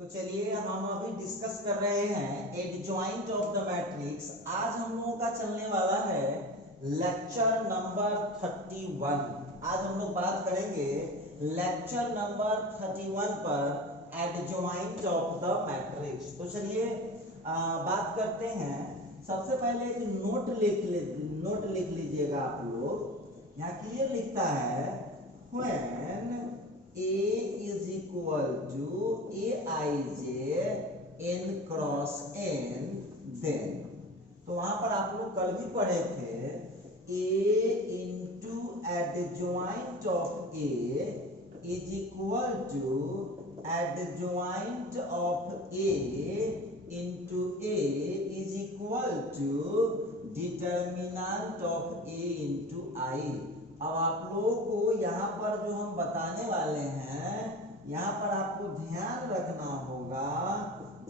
तो चलिए हम अभी डिस्कस कर रहे हैं एडजॉइंट ऑफ द मैट्रिक्स। आज हम लोगों का चलने वाला है लेक्चर नंबर 31। आज हम लोग बात करेंगे लेक्चर नंबर 31 पर एडजॉइंट ऑफ द मैट्रिक्स। तो चलिए बात करते हैं। सबसे पहले एक नोट लिख लीजिएगा आप लोग। यहाँ क्लियर लिखता है when A is equal to Aij n cross n then, तो वहां पर आप लोग कल भी पढ़े थे A into adjoint of A is equal to adjoint of A into A is equal to determinant of A into I। अब आप लोगों को यहाँ पर जो हम बताने वाले हैं, यहाँ पर आपको ध्यान रखना होगा,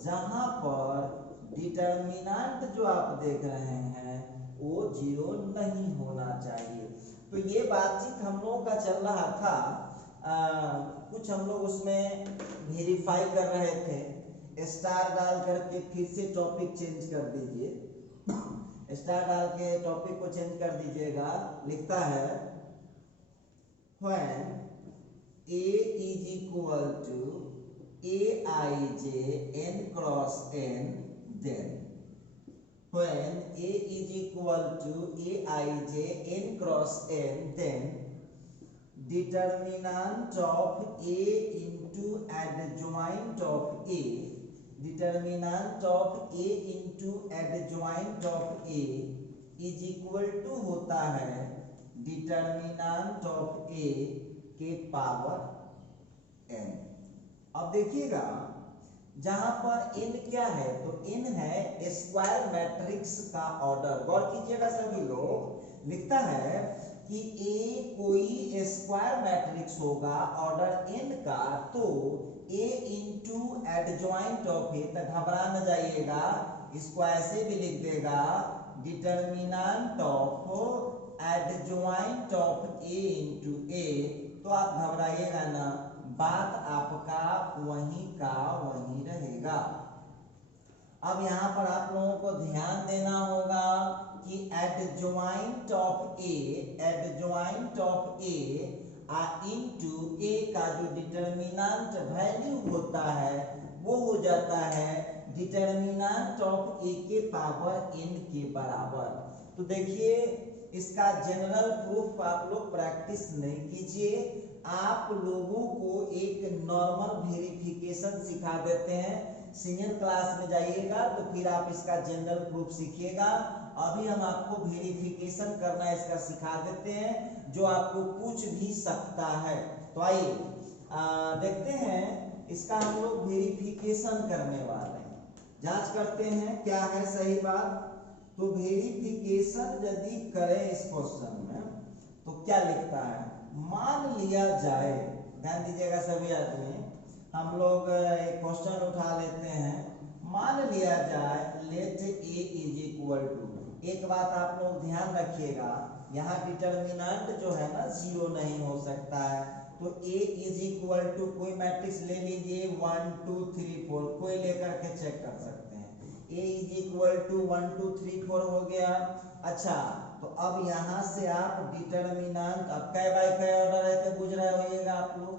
जहां पर डिटर्मिनेंट जो आप देख रहे हैं वो 0 नहीं होना चाहिए। तो ये बातचीत हम लोगों का चल रहा था। कुछ हम लोग उसमें वेरीफाई कर रहे थे। स्टार डाल करके फिर से टॉपिक चेंज कर दीजिए। स्टार डाल के टॉपिक को चेंज कर दीजिएगा। लिखता है when A is equal to Aij n cross n then, when A is equal to Aij n cross n then determinant of A into adjoint of A, determinant of A into adjoint of A is equal to होता है determinant of ए के power n। अब देखिएगा जहां पर n क्या है, तो n है स्क्वायर मैट्रिक्स का ऑर्डर। गौर कीजिएगा सभी लोग। लिखता है कि a कोई स्क्वायर मैट्रिक्स होगा ऑर्डर n का, तो a into adjoint of A, तो घबरा न जाइएगा, इसको ऐसे भी लिख देगा determinant of adjoint of A into A. तो आप घबराइएगा ना, बात आपका वहीं का वहीं रहेगा। अब यहाँ पर आप लोगों को ध्यान देना होगा कि adjoint of A, adjoint of A into A का जो डिटर्मिनेंट वैल्यू होता है वो हो जाता है डिटर्मिनेंट ऑफ ए के पावर n के बराबर। तो देखिए इसका जनरल प्रूफ आप लोग प्रैक्टिस नहीं कीजिए, आप लोगों को एक नॉर्मल वेरिफिकेशन सिखा देते हैं। सीनियर क्लास में जाइएगा तो फिर आप इसका जनरल प्रूफ सीखिएगा। अभी हम आपको वेरिफिकेशन करना इसका सिखा देते हैं, जो आपको पूछ भी सकता है। तो आइए देखते हैं, इसका हम लोग वेरिफिकेशन करने वाले हैं, जांच करते हैं क्या है सही बात। तो वेरिफिकेशन यदि करें इस क्वेश्चन में तो क्या लिखता है, मान लिया जाए, ध्यान दीजिएगा सभी आदमी, हम लोग एक क्वेश्चन उठा लेते हैं। मान लिया जाए let A is equal to, एक बात आप लोग ध्यान रखिएगा, यहाँ डिटर्मिनेंट जो है ना 0 नहीं हो सकता है। तो a इज इक्वल टू कोई मैट्रिक्स ले लीजिए 1 2 3 4, कोई लेकर के चेक कर सकते हैं। a इज इक्वल टू 1 2 3 4 हो गया। अच्छा, तो अब यहाँ से आप डिटर्मिनेंट, अब कै बाय कै ऑर्डर है तो बुझ रहे होइएगा आप लोग,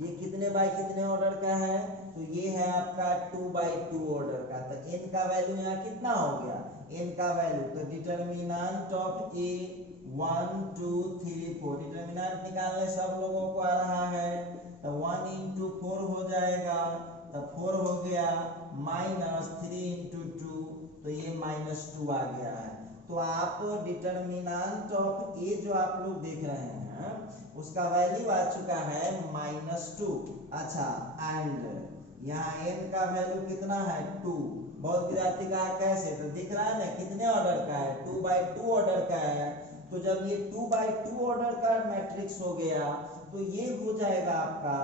ये कितने बाय कितने ऑर्डर का है, तो ये है आपका 2 बाय 2 ऑर्डर का। तो n का वैल्यू यहाँ कितना हो गया, n का वैल्यू, तो डिटर्मिनेंट ऑफ a 1 2 3 4, डिटर्मिनेंट निकालने सब लोगों को आ रहा है, तो 1 इंटू 4 हो जाएगा, तो 4 हो गया, माइनस 3 इंटू 2, तो ये -2 आ गया है। तो आप डिटर्मिनेंट ऑफ ए जो आप लोग देख रहे हैं उसका वैल्यू आ चुका है -2। अच्छा, एंड यहाँ n का वैल्यू कितना है 2। बहुत विद्यार्थी का कैसे, तो दिख रहा है ना कितने ऑर्डर का है, 2 बाय 2 ऑर्डर का है। तो जब ये 2 बाय 2 ऑर्डर का मैट्रिक्स हो गया तो ये हो जाएगा आपका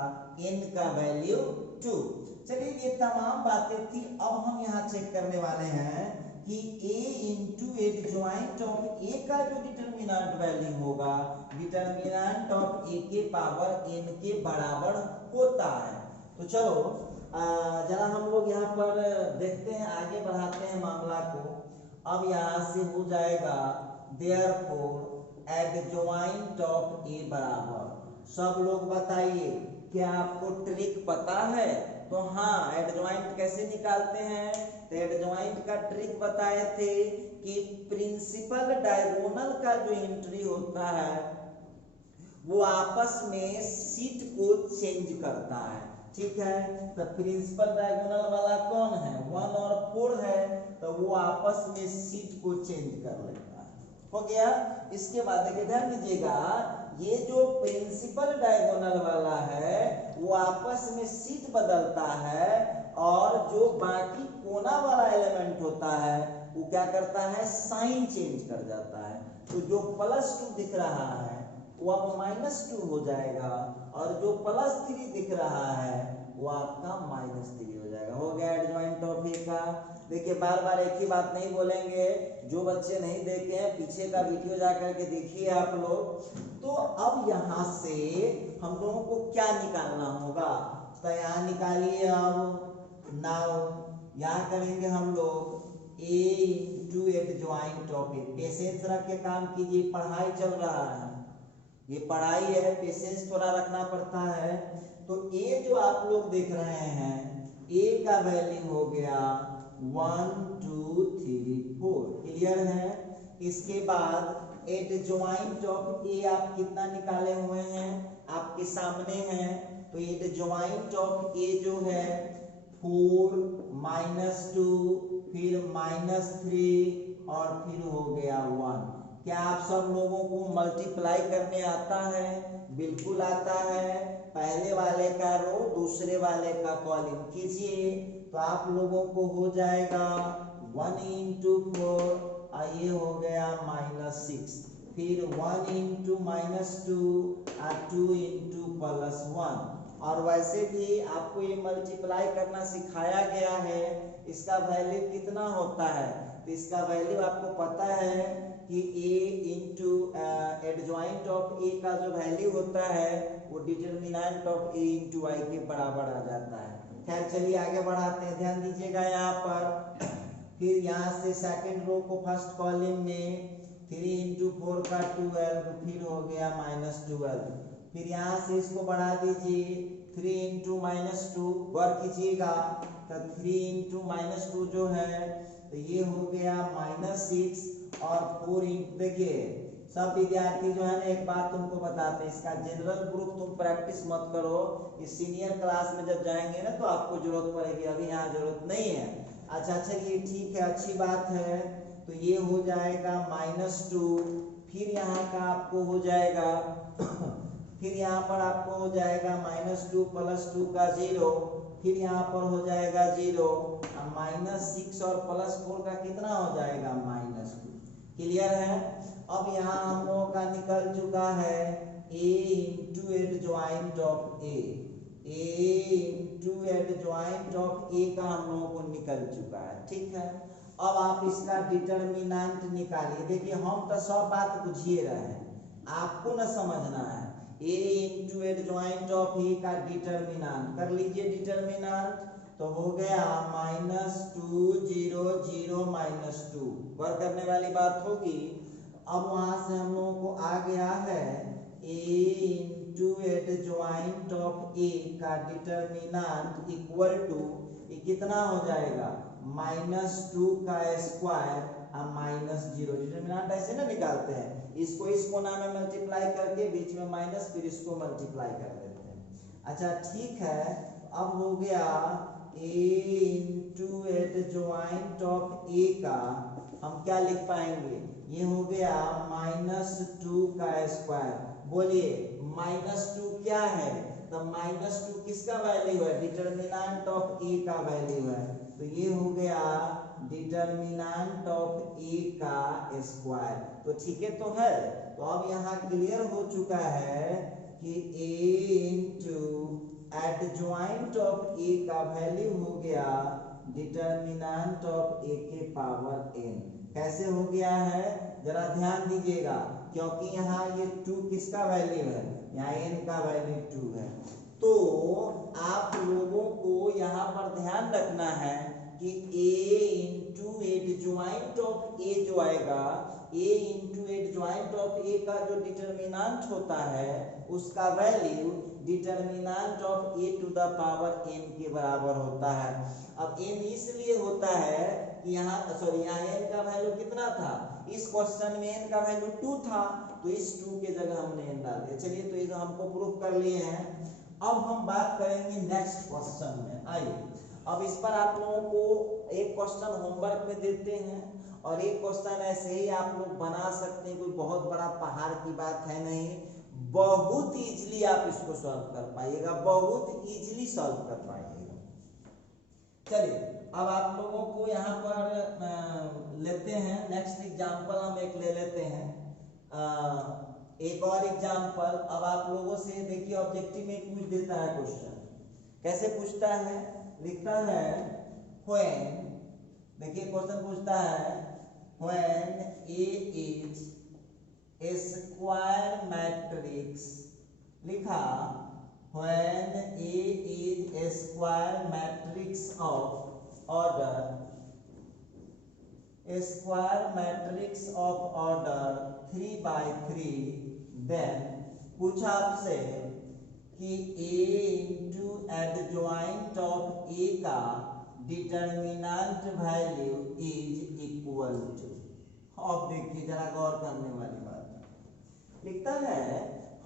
n का वैल्यू 2। चलिए ये तमाम बातें थी। अब हम यहाँ चेक करने वाले हैं कि a into adjoint of a का जो डिटर्मिनेंट वैल्यू होगा, डिटर्मिनेंट ऑफ a के पावर n के बराबर होता है। तो चलो जरा हम लोग यहाँ पर देखते हैं, आगे बढ़ाते हैं मामला को। अब यहाँ से हो जाएगा देयरफॉर एडजॉइंट ऑफ ए बराबर, सब लोग बताइए क्या आपको ट्रिक पता है? तो हाँ, एडजॉइंट कैसे निकालते हैं? तो एडजॉइंट का ट्रिक बताए थे कि प्रिंसिपल डायगोनल का जो एंट्री होता है वो आपस में सीट को चेंज करता है, ठीक है। तो प्रिंसिपल डायगोनल वाला कौन है? 1 और 4 है, तो वो आपस में सीट को चेंज कर लेता है। हो गया। इसके बाद देखिए, ध्यान दीजिएगा, ये जो प्रिंसिपल डायगोनल वाला है वो आपस में सीट बदलता है, और जो बाकी कोना वाला एलिमेंट होता है वो क्या करता है? साइन चेंज कर जाता है। तो जो +2 दिख रहा है वो अब -2 हो जाएगा, और जो +3 दिख रहा है वो आपका -3 हो जाएगा। हो गया एडजॉइंट ऑफ ए का। देखिए, बार बार एक ही बात नहीं बोलेंगे, जो बच्चे नहीं देखे हैं पीछे का वीडियो जा करके देखिए आप लोग। तो अब यहाँ से हम लोगों को क्या निकालना होगा? तो यहाँ निकालिए। अब नाउ यहाँ करेंगे हम लोग A into adjoint of A. Patience रख के काम कीजिए, पढ़ाई चल रहा है, ये पढ़ाई है, पेशेंस थोड़ा रखना पड़ता है। तो ए जो आप लोग देख रहे हैं, ए का वैल्यू हो गया 1 2 3 4, क्लियर है। इसके बाद एडजॉइंट ऑफ ए आप कितना निकाले हुए हैं? आपके सामने है। तो एडजॉइंट ऑफ ए जो है 4 -2 फिर -3 और फिर हो गया 1। क्या आप सब लोगों को मल्टीप्लाई करने आता है? बिल्कुल आता है। पहले वाले का रो, दूसरे वाले का कॉलम कीजिए, तो आप लोगों को हो जाएगा 1 × 4 और ये हो गया -6, फिर 1 × -2 और 2 × +1। और वैसे भी आपको ये मल्टीप्लाई करना सिखाया गया है। इसका वैल्यू कितना होता है? तो इसका वैल्यू आपको पता है कि a into adjoint of A का जो वैल्यू होता है वो डिटरमिनेंट ऑफ a इंटू आई के बराबर आ जाता है। खैर चलिए आगे बढ़ाते हैं, ध्यान दीजिएगा यहाँ पर। फिर यहाँ से सेकंड रो को फर्स्ट कॉलम में 3 × 4 का 12, फिर हो गया -12। फिर यहाँ से इसको बढ़ा दीजिए 3 × -2, गौर कीजिएगा। तो 3 × -2 जो है तो ये हो गया -6 और 4 देखिए सब विद्यार्थी जो है ना, एक बात तुमको बताते हैं, इसका जनरल ग्रुप तुम प्रैक्टिस मत करो, इस सीनियर क्लास में जब जाएंगे ना तो आपको जरूरत पड़ेगी, अभी यहाँ जरूरत नहीं है। अच्छा चलिए ठीक है, अच्छी बात है। तो ये हो जाएगा -2, फिर यहाँ का आपको हो जाएगा फिर यहाँ पर आपको हो जाएगा -2 + 2 का 0, फिर यहाँ पर हो जाएगा 0, -6 और +4 का कितना हो जाएगा? -2। क्लियर है। अब यहाँ हम लोगों का निकल चुका है a into adjoint of A, a into adjoint of A का हम लोगों को निकल चुका है, ठीक है। अब आप इसका डिटरमिनेंट निकालिए। देखिए हम तो सब बात बुझिए रहे हैं, आपको ना समझना है। a into adjoint of A का डिटरमिनेंट कर लीजिए। डिटरमिनेंट तो हो गया -2 0 0 -2, वर्क करने वाली बात होगी। अब वहां से हम लोगों को आ गया है a into adjoint of A का डिटरमिनेंट इक्वल टू, ये कितना हो जाएगा? -2 का स्क्वायर और -0। डिटरमिनेंट ऐसे ना निकालते हैं, इसको इस कोना में मल्टीप्लाई करके बीच में माइनस, फिर इसको मल्टीप्लाई कर देते हैं। अच्छा ठीक है, अब हो गया a into adjoint of A का हम क्या लिख पाएंगे? ये हो गया -2 का स्क्वायर। बोलिए -2 क्या है? तो -2 किसका वैल्यू है? डिटरमिनेंट ऑफ ए का वैल्यू है। तो ये हो गया डिटरमिनेंट ऑफ ए का स्क्वायर। तो ठीक है, तो है। तो अब यहाँ क्लियर हो चुका है कि a into adjoint of A का वैल्यू हो गया डिटरमिनेंट ऑफ ए के पावर n। कैसे हो गया है जरा ध्यान दीजिएगा, क्योंकि यहाँ ये 2 किसका वैल्यू है? यहाँ n का वैल्यू 2 है। तो आप लोगों को यहाँ ध्यान रखना है कि a into adjoint of a जो आएगा, a into adjoint of a का जो डिटर्मिनेंट होता है उसका value determinant of a to the power n के बराबर होता है। अब n इसलिए होता है कि यहाँ n का वैल्यू कितना था, इस क्वेश्चन में n का वैल्यू 2 था, तो इस 2 के जगह हमने n डाल दिया। चलिए तो ये हमको प्रूफ कर लिए हैं। अब हम बात करेंगे नेक्स्ट क्वेश्चन में। आइए अब इस पर आप लोगों को एक क्वेश्चन होमवर्क में देते हैं और एक क्वेश्चन ऐसे ही आप लोग बना सकते हैं, कोई बहुत बड़ा पहाड़ की बात है नहीं, बहुत इजीली आप इसको सॉल्व कर पाइएगा, बहुत इजीली सॉल्व कर पाइएगा। चलिए अब आप लोगों को यहाँ पर लेते हैं नेक्स्ट एग्जांपल, हम एक ले लेते हैं एक और एग्जांपल। अब आप लोगों से देखिए ऑब्जेक्टिव में पूछ देता है क्वेश्चन, कैसे पूछता है, लिखता है when, देखिए क्वेश्चन पूछता है when A is a square matrix, लिखा when A is a square matrix of order, a square matrix of order 3 by 3, then पूछा आपसे कि A into adjoint of A का determinant value is equal to. अब देखिए जरा गौर करने वाली बात, लिखता है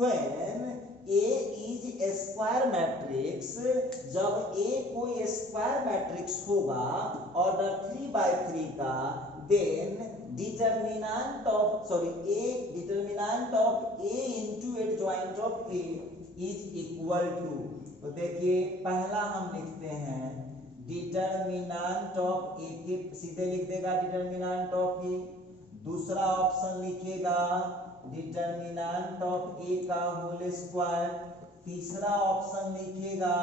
when A is a square matrix, जब A कोई स्क्वायर मैट्रिक्स होगा ऑर्डर 3 by 3 का, then determinant of A into adjoint of A is equal to. तो देखिए पहला हम लिखते हैं डिटर्मिनेंट ऑफ A के सीधे लिख देगा डिटर्मिनेंट ऑफ A, दूसरा ऑप्शन लिखिएगा डिटर्मिनेंट ऑफ A का होल स्क्वायर, तीसरा ऑप्शन लिखिएगा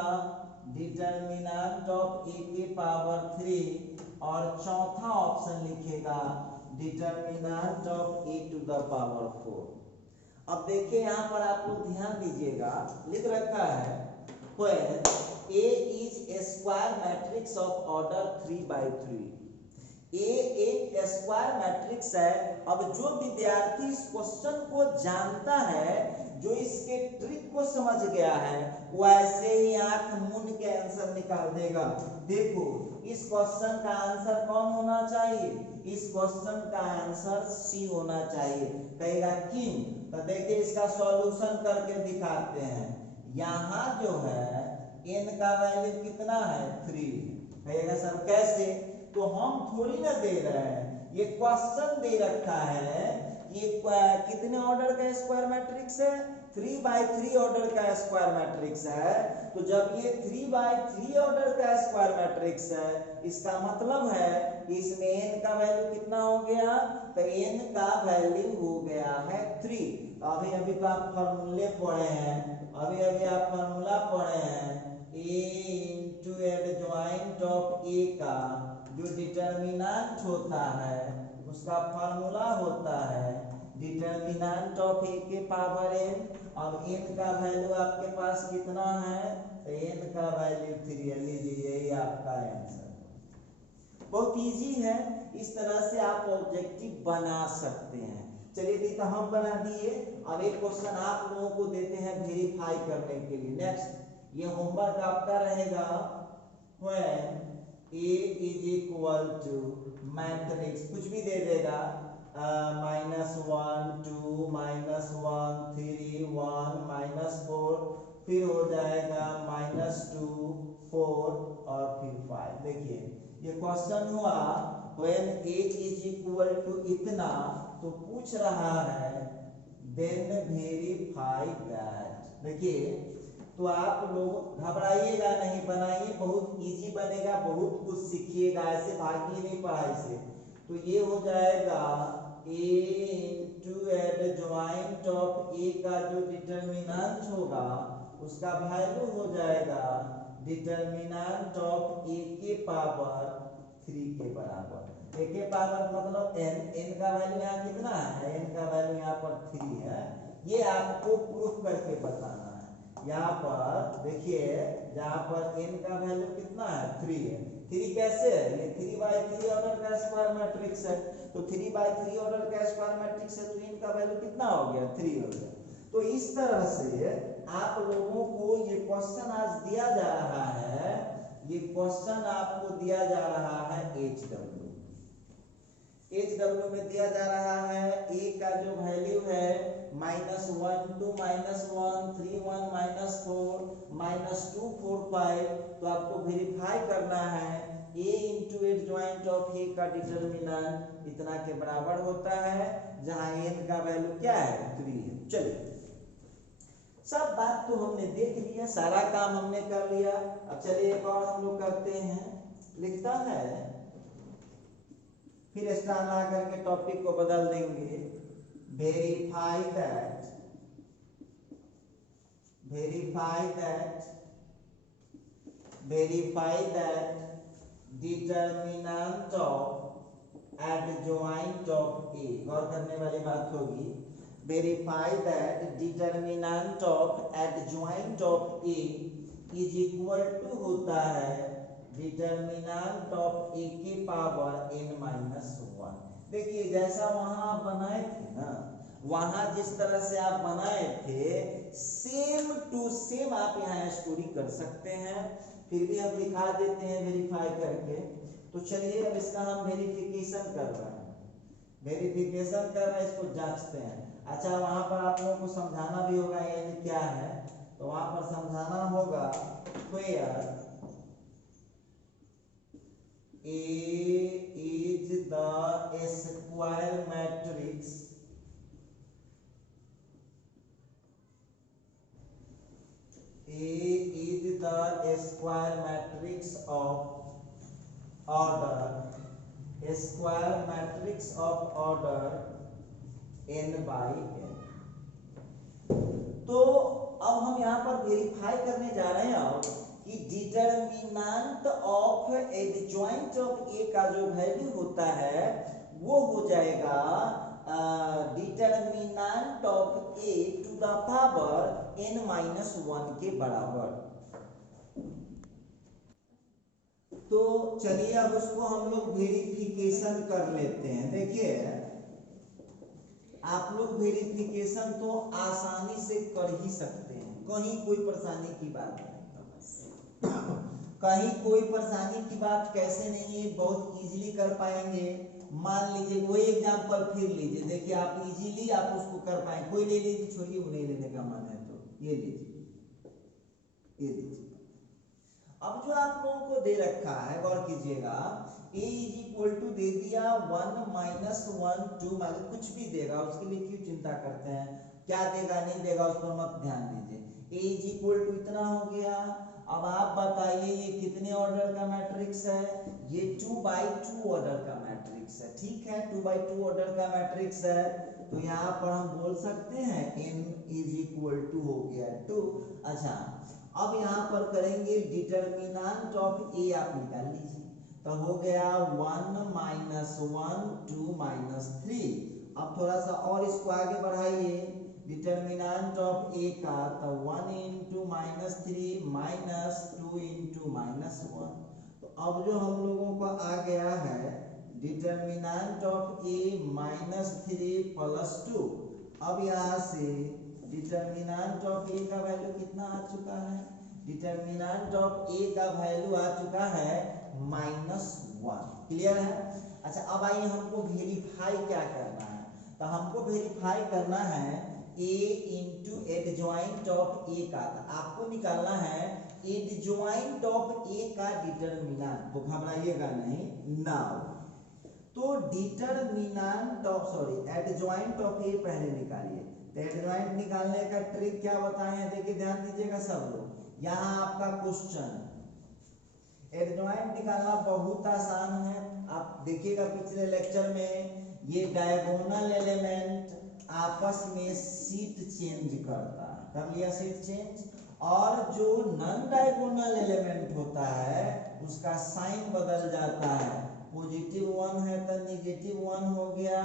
डिटर्मिनेंट ऑफ A के पावर 3 और चौथा ऑप्शन लिखिएगा determinant of A to the power 4। अब देखिए यहाँ पर आप लोग ध्यान दीजिएगा, लिख रखा है when A is a square matrix of order 3 by 3, A एक स्क्वायर मैट्रिक्स है। अब जो विद्यार्थी इस क्वेश्चन को जानता है, जो इसके ट्रिक को समझ गया है, वो ऐसे ही आंख मूंद के आंसर निकाल देगा। देखो इस क्वेश्चन का आंसर कौन होना चाहिए, इस क्वेश्चन का आंसर सी होना चाहिए। कहेगा क्यों, तो देखिए इसका सॉल्यूशन करके दिखाते हैं। यहाँ जो है n का वैल्यू कितना है 3, कहेगा सर कैसे, तो हम थोड़ी ना दे रहे हैं, ये क्वेश्चन दे रखा है, ये कितने ऑर्डर का स्क्वायर मैट्रिक्स है, 3 by 3 ऑर्डर का स्क्वायर मैट्रिक्स है। तो जब ये 3 by 3 ऑर्डर का स्क्वायर मैट्रिक्स है, इसका मतलब है इसमें n का वैल्यू कितना हो गया, तो n का वैल्यू हो गया है 3। अभी तो आप फॉर्मूले पढ़े हैं, अभी आप फॉर्मूला पढ़े हैं, a into adjoint of A का जो डिटर्मिनेंट होता है उसका फार्मूला होता है डिटर्मिनेंट ऑफ A के पावर n। अब n का वैल्यू आपके पास कितना है, तो n का वैल्यू 3, लीजिए यही आपका आंसर। बहुत इजी है, इस तरह से आप ऑब्जेक्टिव बना सकते हैं। चलिए तो हम बना दिए। अब एक क्वेश्चन आप लोगों को देते हैं वेरीफाई करने के लिए। नेक्स्ट ये होमवर्क आपका रहेगा when A is equal to matrix कुछ भी दे देगा, -1 2 -1 3 1 -4, फिर हो जाएगा -2 4 और फिर 5। देखिए ये क्वेश्चन हुआ when A is equal to इतना, तो पूछ रहा है then verify that। देखिए तो आप लोग घबराइएगा नहीं, बनाइए, बहुत इजी बनेगा, बहुत कुछ सीखिएगा, ऐसे भागिए नहीं पढ़ाई से। तो ये हो जाएगा A into adjoint of A का जो डिटर्मिनेंट होगा उसका वैल्यू हो जाएगा डिटर्मिनेंट ऑफ A के पावर 3 के बराबर। A के पावर मतलब n का वैल्यू यहाँ कितना है, n का वैल्यू यहाँ पर 3 है। ये आपको प्रूफ करके बताना है। यहाँ पर देखिए, जहाँ पर n का वैल्यू कितना है 3 है। 3 कैसे है, ये 3/3 ऑर्डर का स्क्वायर मैट्रिक्स है, तो 3/3 ऑर्डर का स्क्वायर मैट्रिक्स है, तो n का वैल्यू कितना हो गया 3 हो गया। तो इस तरह से आप लोगों को ये क्वेश्चन आज दिया जा रहा है, ये क्वेश्चन आपको दिया जा रहा है HW में दिया जा रहा है a का जो वैल्यू है -1 2 -1 3 1 -4 -2 4 5, तो आपको वेरीफाई करना है a into adjoint of a का डिटर्मिनेंट इतना के बराबर होता है, जहां n का वैल्यू क्या है 3 है। चलिए, सब बात तो हमने देख लिया, सारा काम हमने कर लिया। अब चलिए एक और हम लोग करते हैं। लिखता है, फिर स्टार ला करके टॉपिक को बदल देंगे। Verify that determinant of adjoint of A. गौर करने वाली बात होगी। Verify that determinant of adjoint of A is equal to होता है डिटर्मिनेंट ऑफ ए के पावर n-1। देखिए, जैसा वहां आप बनाए थे ना, वहां जिस तरह से आप बनाए थे सेम टू सेम आप यहाँ स्टोरी कर सकते हैं। फिर भी हम दिखा देते हैं वेरीफाई करके। तो चलिए, अब इसका हम वेरिफिकेशन कर रहे हैं, इसको जांचते हैं। अच्छा, वहां पर आप लोगों को समझाना भी होगा यानी क्या है, तो वहां पर समझाना होगा where A is the square matrix of order n/n। तो अब हम यहाँ पर वेरीफाई करने जा रहे हैं कि determinant of adjoint of A का जो वैल्यू होता है वो हो जाएगा determinant of A to the power n-1 के बराबर। तो चलिए, अब उसको हम लोग वेरिफिकेशन कर लेते हैं। देखिए, आप लोग वेरिफिकेशन तो आसानी से कर ही सकते हैं, कहीं कोई परेशानी की बात नहीं। कहीं कोई परेशानी की बात कैसे नहीं है, बहुत इजीली कर पाएंगे। मान लीजिए वही एग्जांपल फिर लीजिए, देखिए आप इजीली आप उसको कर पाएंगे। कोई ले लीजिए, छोड़िए, वो नहीं लेने का मन है तो ये लीजिए। अब जो आप लोगों को दे रखा है, गौर कीजिएगा, a इज इक्वल टू दे दिया 1 -1 2 कुछ भी देगा, उसके लिए क्यों चिंता करते हैं, क्या देगा नहीं देगा उस पर मत ध्यान दीजिए। a इज इक्वल टू इतना हो गया। अब आप बताइए ये कितने ऑर्डर का मैट्रिक्स है, ये 2/2 ऑर्डर का मैट्रिक्स है। ठीक है, 2/2 ऑर्डर का मैट्रिक्स है, तो यहाँ पर हम बोल सकते हैं n इज इक्वल टू हो गया 2। अच्छा, अब यहाँ पर करेंगे डिटर्मिनेंट ऑफ ए, आप निकाल लीजिए, तो हो गया 1 -1 2 -3। अब थोड़ा सा और इसको आगे बढ़ाइए, डिटर्मिनेंट ऑफ ए का, तो 1 × -3 -2 × -1। तो अब जो हम लोगों को आ गया है डिटर्मिनेंट ऑफ ए -3 + 2। अब यहाँ से डिटर्मिनेंट ऑफ ए का वैल्यू कितना आ चुका है, डिटर्मिनेंट ऑफ ए का वैल्यू आ चुका है -1। क्लियर है। अच्छा, अब आइए हमको वेरीफाई क्या करना है, तो हमको वेरीफाई करना है a into adjoint of A का। आपको निकालना है एडजॉइंट ऑफ ए का डिटर्मिनेंट, तो घबराइएगा नहीं नाउ। तो डिटर्मिनेंट ऑफ एडजॉइंट ऑफ ए पहले निकालिए। तो एडजॉइंट निकालने का ट्रिक क्या बताए हैं, देखिए ध्यान दीजिएगा सब लोग। यहाँ आपका क्वेश्चन, एडजॉइंट निकालना बहुत आसान है। आप देखिएगा पिछले लेक्चर में ये डायगोनल एलिमेंट आपस में सीट चेंज करता है, कर लिया सीट चेंज, और जो नॉन डायगोनल एलिमेंट होता है उसका साइन बदल जाता है। +1 है तो -1 हो गया,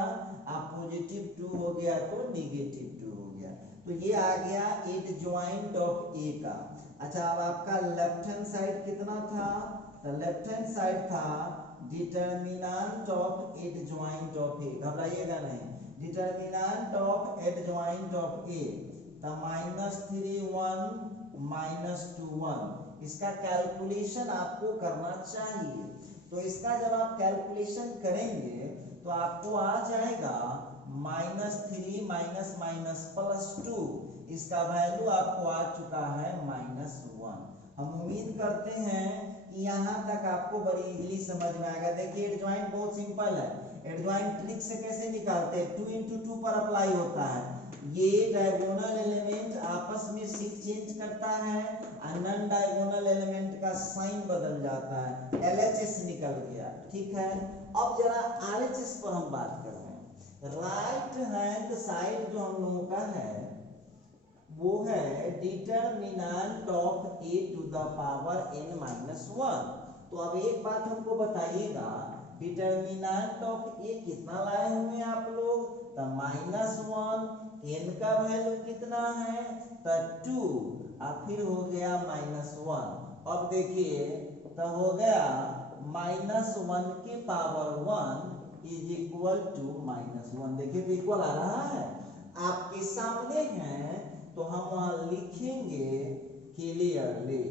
आप +2 हो गया तो -2 हो गया। तो ये आ गया एडजॉइंट ऑफ ए का। अच्छा अब आपका लेफ्ट हैंड साइड कितना था, तो लेफ्ट हैंड साइड था determinant of adjoint of A, घबराइएगा नहीं, determinant of adjoint of A, तो -3 1 -2 1, इसका कैलकुलेशन आपको करना चाहिए। तो इसका जब आप कैलकुलेशन करेंगे तो आपको आ जाएगा -3 माइनस माइनस +2, इसका वैल्यू आपको आ चुका है -1। हम उम्मीद करते हैं कि यहाँ तक आपको बड़ी इजीली समझ में आएगा। देखिए एडजॉइंट बहुत सिंपल है, एडजॉइंट ट्रिक से कैसे निकालते हैं, 2 × 2 पर अप्लाई होता है, ये डायगोनल एलिमेंट आपस में शिफ्ट चेंज करता है और नॉन डायगोनल एलिमेंट का साइन बदल जाता है, LHS निकल गया, ठीक है। अब जरा RHS पर हम बात कर रहे हैं। राइट हैंड साइड जो हम लोगों का है वो है determinant of a to the power n-1। तो अब एक बात हमको बताइएगा, डिटर्मिनेंट ऑफ a कितना लाए हुए हैं आप लोग, तो -1, n का वैल्यू कितना है, तो 2, अब फिर हो गया -1। अब देखिए तो हो गया -1 की पावर 1 इज इक्वल टू -1। देखिए तो इक्वल आ रहा है, आपके सामने है, तो हम वहां लिखेंगे clearly,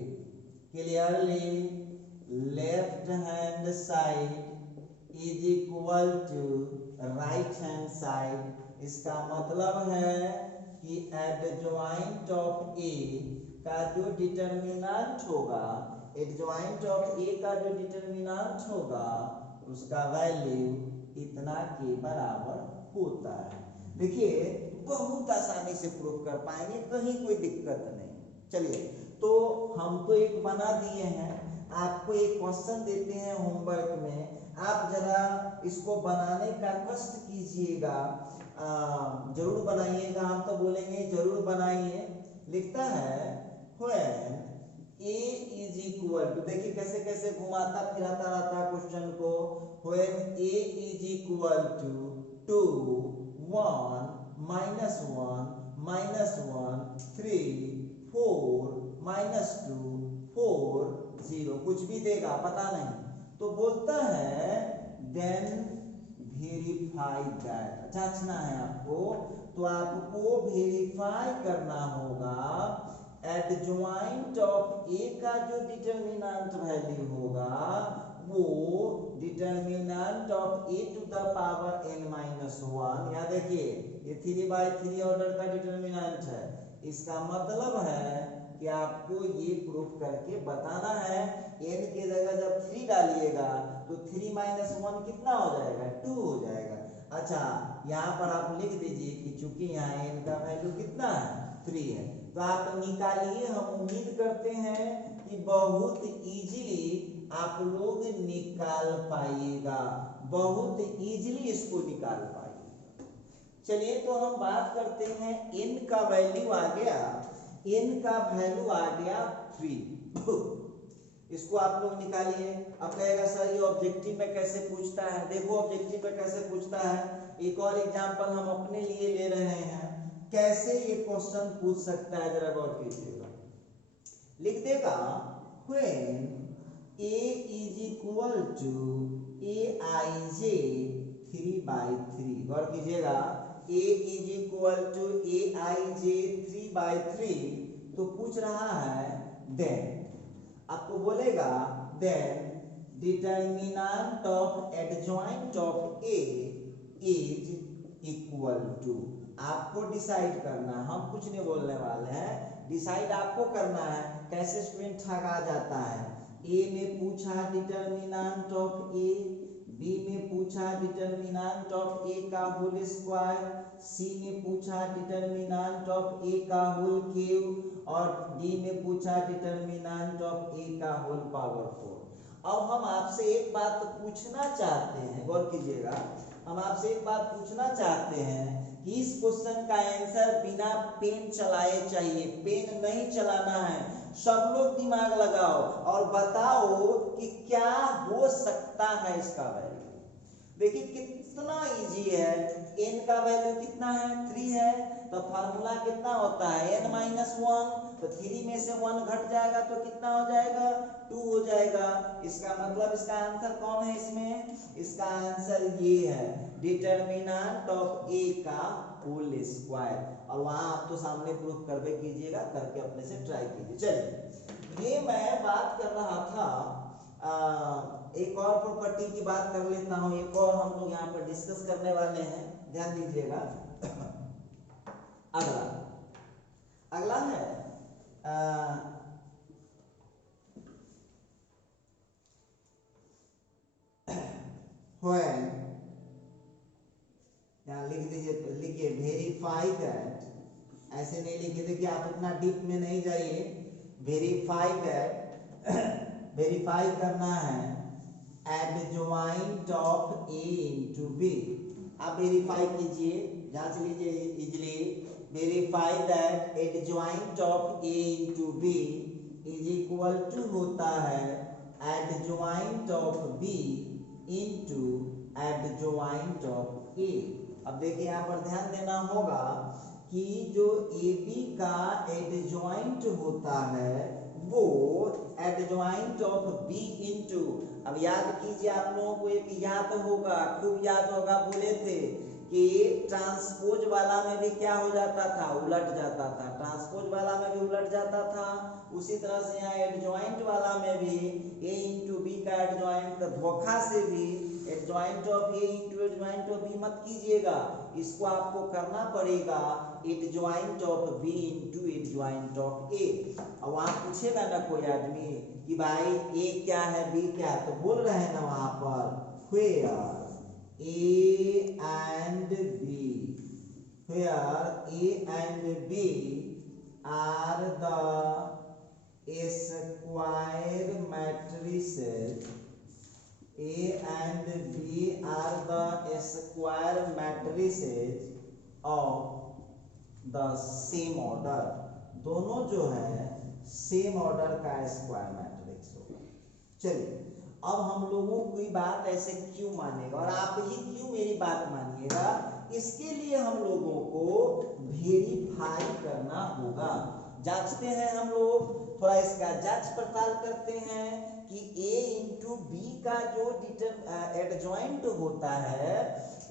clearly left hand side is equal to right hand side. इसका मतलब है कि एडजॉइंट ऑफ ए का जो डिटर्मिनेंट होगा, एडजॉइंट ऑफ ए का जो डिटर्मिनेंट होगा उसका वैल्यू इतना के बराबर होता है। देखिए बहुत आसानी से प्रूव कर पाएंगे, कहीं कोई दिक्कत नहीं। चलिए तो हम तो एक बना दिए हैं, आपको एक क्वेश्चन देते हैं होमवर्क में, आप जरा इसको बनाने का कष्ट कीजिएगा, जरूर बनाइएगा, हम तो बोलेंगे जरूर बनाइए। लिखता है when a is equal to, देखिए कैसे कैसे घुमाता फिराता रहता है क्वेश्चन को, when a is equal to 2 1 -1 -1 3 4 -2 4 0, कुछ भी देगा पता नहीं। तो बोलता है देन वेरीफाई दैट, जांचना है आपको, तो आपको वेरीफाई करना होगा एडजॉइंट ऑफ ए का जो डिटर्मिनेंट वैल्यू होगा वो determinant of A to the power n-1। या देखिए ये 3/3 ऑर्डर का डिटर्मिनेंट है, इसका मतलब है कि आपको ये प्रूफ करके बताना है, n की जगह जब 3 डालिएगा तो 3 - 1 कितना हो जाएगा, 2 हो जाएगा। अच्छा यहाँ पर आप लिख दीजिए कि चूंकि यहाँ n का वैल्यू कितना है, 3 है, तो आप निकालिए। हम उम्मीद करते हैं कि बहुत इजीली आप लोग निकाल पाइएगा, बहुत इजीली इसको निकाल पाइएगा। चलिए तो हम बात करते हैं, n का वैल्यू आ गया, n का वैल्यू आ गया 3। इसको आप लोग निकालिए। अब कहेगा सर ये ऑब्जेक्टिव में कैसे पूछता है, देखो ऑब्जेक्टिव में कैसे पूछता है, एक और एग्जांपल हम अपने लिए ले रहे हैं, कैसे ये क्वेश्चन पूछ सकता है, जरा गौर कीजिएगा। लिख देगा when a is equal to aij 3/3, गौर कीजिएगा, a is equal to aij 3/3, तो पूछ रहा है देन, आपको बोलेगा then determinant of adjoint of A is equal to, आपको डिसाइड करना है, हम कुछ नहीं बोलने वाले हैं, डिसाइड आपको करना है। कैसे स्टूडेंट ठगा जाता है, ए में पूछा डिटर्मिनेंट ऑफ ए, बी में पूछा डिटर्मिनेंट ऑफ ए का होल स्क्वायर, सी में पूछा डिटर्मिनेंट ऑफ ए का होल क्यूब, और डी में पूछा डिटर्मिनेंट ऑफ ए का होल पावर 4। अब हम आपसे एक बात पूछना चाहते हैं, गौर कीजिएगा, हम आपसे एक बात पूछना चाहते हैं कि इस क्वेश्चन का आंसर बिना पेन चलाए चाहिए, पेन नहीं चलाना है, सब लोग दिमाग लगाओ और बताओ कि क्या हो सकता है इसका वैल्यू। देखिए कितना इजी है, n का वैल्यू कितना है 3 है, तो फार्मूला कितना होता है n माइनस 1, तो 3 में से 1 घट जाएगा तो कितना हो जाएगा 2 हो जाएगा। इसका मतलब इसका आंसर कौन है इसमें, इसका आंसर ये है डिटर्मिनेंट ऑफ a का होल स्क्वायर। और वहां आप तो सामने प्रूफ करके कीजिएगा, करके अपने से ट्राई कीजिए। चलिए ये मैं बात कर रहा था एक और प्रॉपर्टी की बात कर लेता हूं, एक और हम लोग यहाँ पर डिस्कस करने वाले हैं, ध्यान दीजिएगा। अगला अगला है when, यहाँ लिख दीजिए, लिखिए वेरीफाई दैट, ऐसे नहीं लिखिए, देखिए आप इतना डीप में नहीं जाइए, वेरीफाई दैट वेरीफाई करना है adjoint of A into B. आप वेरीफाई कीजिए, जांच लीजिए easily, verify that adjoint of A into B is equal to होता है adjoint of B into adjoint of A. अब देखिए यहाँ पर ध्यान देना होगा कि जो ए बी का एडजॉइंट होता है वो एडजॉइंट ऑफ बी इंटू, अब याद कीजिए, आप लोगों को एक याद होगा, खूब याद होगा, बोले थे कि ट्रांसपोज वाला में भी क्या हो जाता था, उलट जाता था, ट्रांसपोज वाला में भी उलट जाता था। उसी तरह से यहाँ एडजॉइंट वाला में भी ए इंटू बी का एडजॉइंट, धोखा से भी adjoint of A into adjoint of B मत कीजिएगा, इसको आपको करना पड़ेगा adjoint of B into adjoint of A. अब वहां पूछेगा ना कोई आदमी कि भाई ए क्या है बी क्या है, तो बोल रहे हैं ना वहां पर where A and B, where A and B are the square matrices, A and B are the square matrices of the same order, दोनों जो है सेम ऑर्डर का स्क्वायर मैट्रिक्स होगा। चलिए अब हम लोगों की बात ऐसे क्यों मानेगा, और आप ही क्यों मेरी बात मानिएगा, इसके लिए हम लोगों को वेरीफाई करना होगा। जांचते हैं हम लोग, थोड़ा इसका जांच पड़ताल करते हैं कि a इंटू बी का जो एडजॉइंट होता है,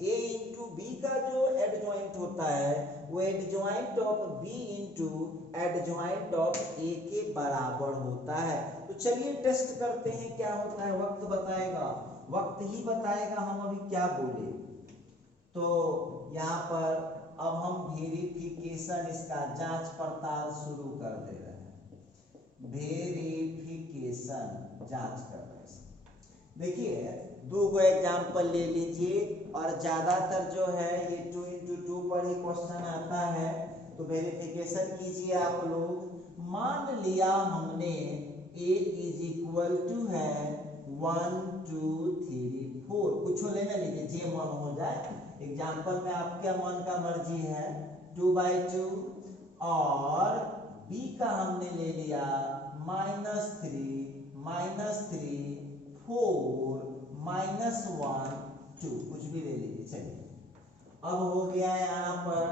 a इंटू बी का जो एडजॉइंट होता है वो adjoint of b into adjoint of a के बराबर होता है। तो चलिए टेस्ट करते हैं क्या होता है, वक्त बताएगा, वक्त ही बताएगा हम अभी क्या बोले। तो यहाँ पर अब हम वेरिफिकेशन, इसका जांच पड़ताल शुरू कर दे रहे हैं। वेरिफिकेशन जांच कर रहे हैं। देखिए दो गो एग्जाम्पल ले लीजिए, और ज्यादातर जो है ये 2 into 2 पर ही क्वेश्चन आता है, तो वेरिफिकेशन कीजिए आप लोग। मान लिया हमने a इज इक्वल टू है 1 2 3 4, कुछ लेना लीजिए जे मन हो जाए, एग्जाम्पल में आपके मन का मर्जी है, 2/2, और b का हमने ले लिया -3 4 -1 2, कुछ भी ले लीजिए। चलिए अब हो गया है यहाँ पर,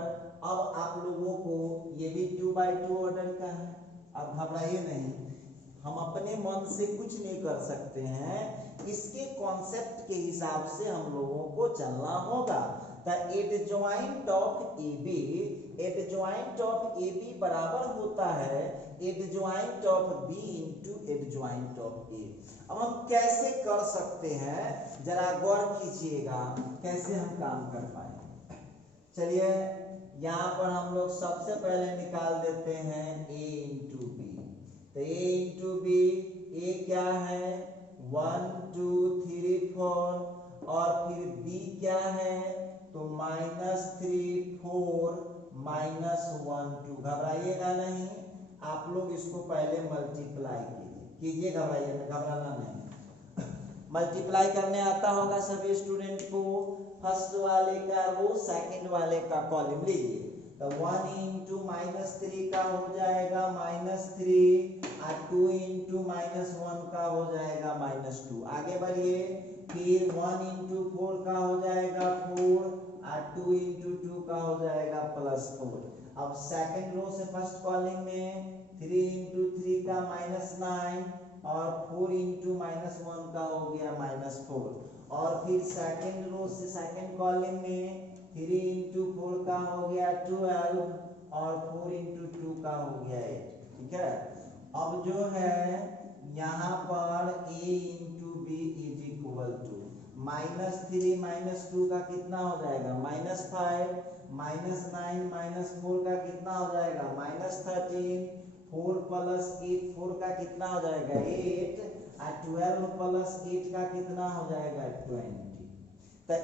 अब आप लोगों को ये भी 2/2 ऑर्डर का है, अब घबराइए नहीं, हम अपने मन से कुछ नहीं कर सकते हैं, इसके कॉन्सेप्ट के हिसाब से हम लोगों को चलना होगा। The adjoint of A B, adjoint of A B बराबर होता है adjoint of B into adjoint of A. अब हम कैसे कर सकते हैं, जरा गौर कीजिएगा कैसे हम काम कर पाएंगे। चलिए यहाँ पर हम लोग सबसे पहले निकाल देते हैं a इंटू बी, तो a इंटू बी, a क्या है 1 2 3 4, और फिर b क्या है तो -3 4 -1 2, घबराइएगा नहीं, आप लोग इसको पहले मल्टीप्लाई कीजिए, घबराना नहीं। मल्टीप्लाई करने आता होगा सभी स्टूडेंट को, फर्स्ट वाले का रो सेकंड वाले का कॉलम लीजिए, तो 1 इंटू -3 का हो जाएगा -3 और 2 इंटू -1 का हो जाएगा -2। आगे बढ़िए, फिर 1 इंटू 4 का हो जाएगा 4 और 2 इंटू 2 का हो जाएगा +4। अब सेकंड रो से फर्स्ट कॉलम में 3 इंटू 3 का -9 और 4 इंटू -1 का हो गया -4। और फिर सेकंड रो से सेकंड कॉलम में 3 इंटू 4 का हो गया 12 और 4 इंटू 2 का हो गया 8। ठीक है, अब जो है यहाँ पर a into B is equal to -3 -2 का कितना हो जाएगा -5, -9 -4 का कितना हो जाएगा -13, 4 + 8 4 का कितना हो जाएगा 8 और 12 + 8 का कितना हो जाएगा 20। तो a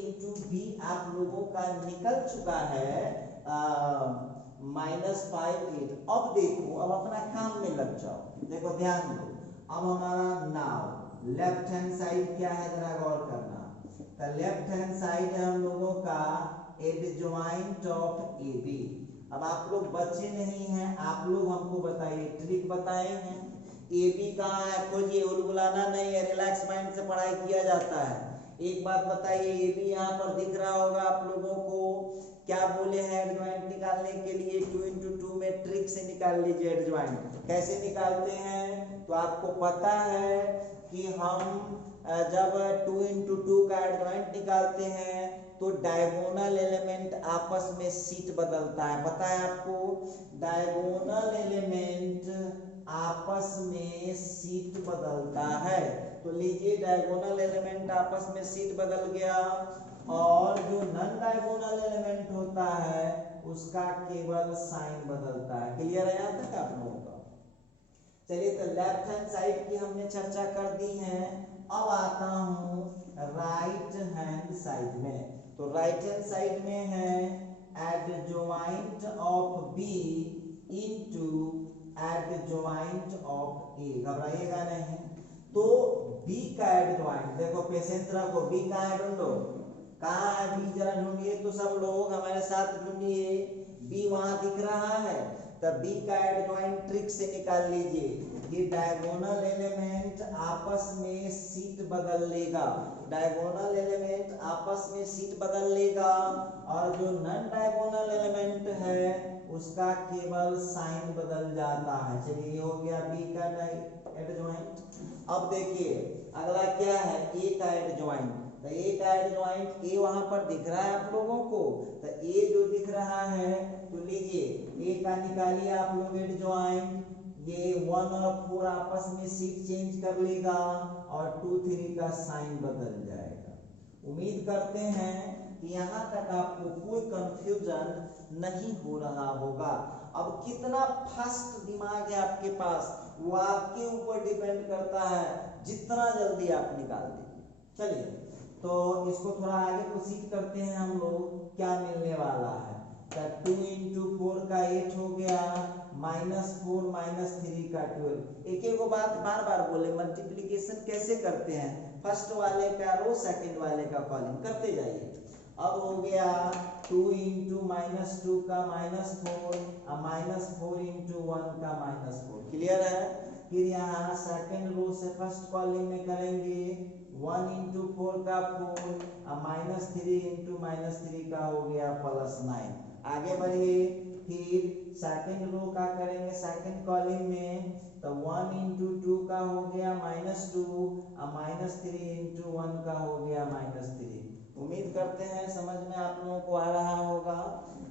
इंटू बी आप लोगों का निकल चुका है -5 8। अब देखो, अब अपना काम में लग जाओ। देखो ध्यान दो, अब हमारा नाउ लेफ्ट हैंड साइड क्या है जरा गौर करना। तो लेफ्ट हैंड साइड है हम लोगों का एडजॉइंट ऑफ ए बी। अब आप लोग बच्चे नहीं हैं, आप लोग हमको बताइए, ट्रिक बताए हैं। ए बी कहाँ है, खोजिए, उलगुलाना नहीं है, रिलैक्स माइंड से पढ़ाई किया जाता है। एक बात बताइए, ए बी यहाँ पर दिख रहा होगा आप लोगों को। क्या बोले हैं एडजॉइंट निकालने के लिए? 2 इंटू 2 में ट्रिक से निकाल लीजिए एडजॉइंट। कैसे निकालते हैं? तो आपको पता है कि हम जब 2 इंटू 2 का एडजॉइंट निकालते हैं तो डायगोनल एलिमेंट आपस में सीट बदलता है। पता है आपको? डायगोनल एलिमेंट आपस में सीट बदलता है। तो लीजिए, डायगोनल एलिमेंट आपस में सीट बदल गया और जो नॉन डायगोनल एलिमेंट होता है उसका केवल साइन बदलता है। क्लियर है यहाँ तक आप लोगों का? चलिए, तो लेफ्ट हैंड साइड की हमने चर्चा कर दी है। अब आता हूँ राइट हैंड साइड में। तो राइट हैंड साइड में है adjoint of B into adjoint of A. घबराइएगा नहीं। तो बी का एडजॉइंट देखो, पेशेंस रखो, बी कहाँ है ढूंढो, कहाँ है बी जरा ढूंढिए तो सब लोग हमारे साथ ढूंढिए। बी वहां दिख रहा है, तब बी का एडजॉइंट ट्रिक से निकाल लीजिए कि डायगोनल एलिमेंट आपस में सीट बदल लेगा। डायगोनल एलिमेंट आपस में सीट बदल लेगा और जो नॉन डायगोनल एलिमेंट है उसका केवल साइन बदल जाता है। चलिए, हो गया बी का एडजॉइंट। अब देखिए अगला क्या है, ए का एडजॉइंट। तो ए का एडजॉइंट ए वहां पर दिख रहा है आप लोगों को। तो ए जो दिख रहा है, तो लीजिए ए का निकालिए आप लोग एडजॉइंट। ये 1 और 4 आपस में सीट चेंज कर लेगा और 2 3 का साइन बदल जाएगा। उम्मीद करते हैं कि यहाँ तक आपको कोई कंफ्यूजन नहीं हो रहा होगा। अब कितना फास्ट दिमाग है आपके पास वो आपके ऊपर डिपेंड करता है, जितना जल्दी आप निकाल देंगे। चलिए, तो इसको थोड़ा आगे प्रोसीड करते हैं हम लोग। क्या मिलने वाला है? 2 इंटू 4 का 8 हो गया, -4 -3 का 12। एक एक बात बार बार बोले, मल्टीप्लिकेशन कैसे करते हैं, फर्स्ट वाले का रो सेकंड वाले का कॉलम करते जाइए। अब हो गया 2 इंटू -2 का -4 और -4 इंटू 1 का -4। क्लियर है? फिर यहाँ सेकंड रो से फर्स्ट कॉलम में करेंगे 1 इंटू 4 का 4 और -3 इंटू -3 का हो गया +9। आगे बढ़िए, फिर सेकंड रो का करेंगे सेकंड कॉलम में। तो 1 इंटू 2 का हो गया -2 और -3 इंटू 1 का हो गया -3। उम्मीद करते हैं समझ में आप लोगों को आ रहा होगा।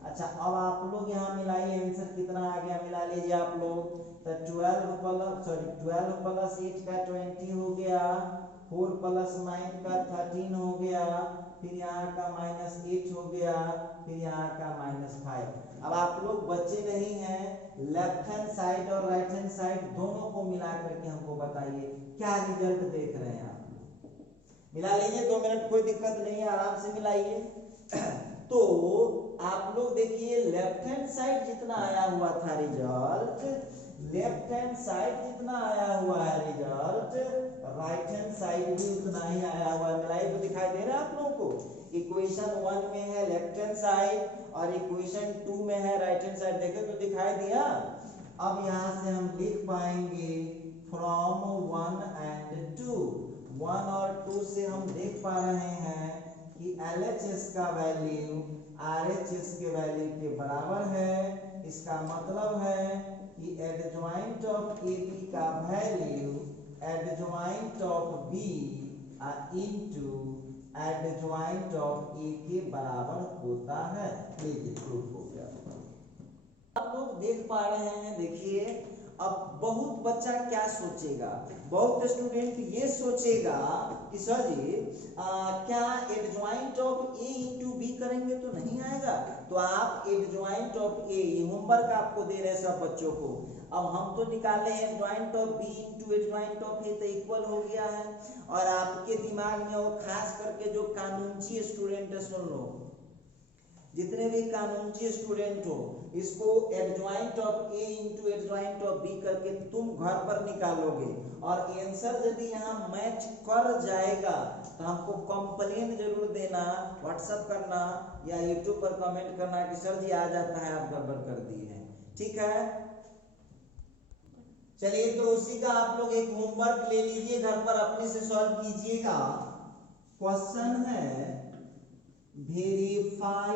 अच्छा, अब आप लोग यहाँ मिलाइए, आंसर कितना आ गया मिला लीजिए आप लोग। तो 12 + 8 का 20 हो गया, 4 + 9 का 13 हो गया, फिर यहाँ का -8 हो गया, फिर यहाँ का -5। अब आप लोग बच्चे नहीं हैं, लेफ्ट हैंड साइड और राइट हैंड साइड दोनों को मिला करके हमको बताइए क्या रिजल्ट देख रहे हैं आप। मिला लीजिए, 2 मिनट, कोई दिक्कत नहीं है, आराम से मिलाइए। तो आप लोग देखिए, लेफ्ट हैंड साइड जितना आया हुआ था रिजल्ट, लेफ्ट हैंड साइड जितना आया हुआ है रिजल्ट, राइट हैंड साइड भी उतना ही आया हुआ है। मिलाइए तो दिखाई दे रहा है आप लोगों को। इक्वेशन 1 में है लेफ्ट हैंड साइड और इक्वेशन 2 में है राइट हैंड साइड। देखे तो दिखाई दिया। अब यहाँ से हम लिख पाएंगे फ्रॉम 1 एंड 2, 1 और 2 से हम देख पा रहे हैं कि LHS का वैल्यू RHS के वैल्यू के बराबर है। इसका मतलब है कि एडजॉइंट ऑफ AB का value adjoint of B into adjoint of A के बराबर होता है। ये प्रूफ हो गया। आप लोग देख पा रहे हैं, देखिए अब बहुत बच्चा क्या सोचेगा, बहुत स्टूडेंट ये सोचेगा कि सर जी क्या adjoint of A into B करेंगे तो नहीं आएगा। तो आप एडजॉइंट ऑफ A, ये होमवर्क आपको दे रहे हैं सब बच्चों को। अब हम तो निकाले adjoint of B into adjoint of A तो इक्वल हो गया है। और आपके दिमाग में वो खास करके जो कानूनची स्टूडेंट है, सुन लो, जितने भी कानूनची स्टूडेंट हो, इसको adjoint of A into adjoint of B करके तुम घर पर निकालोगे और आंसर यदि यहाँ मैच कर जाएगा तो हमको कंप्लेन जरूर देना, व्हाट्सएप करना या यूट्यूब पर कमेंट करना कि सर जी आ जाता है आप गड़बड़ कर दिए हैं। ठीक है, चलिए तो उसी का आप लोग एक होमवर्क ले लीजिए, घर पर अपने से सॉल्व कीजिएगा। क्वेश्चन है verify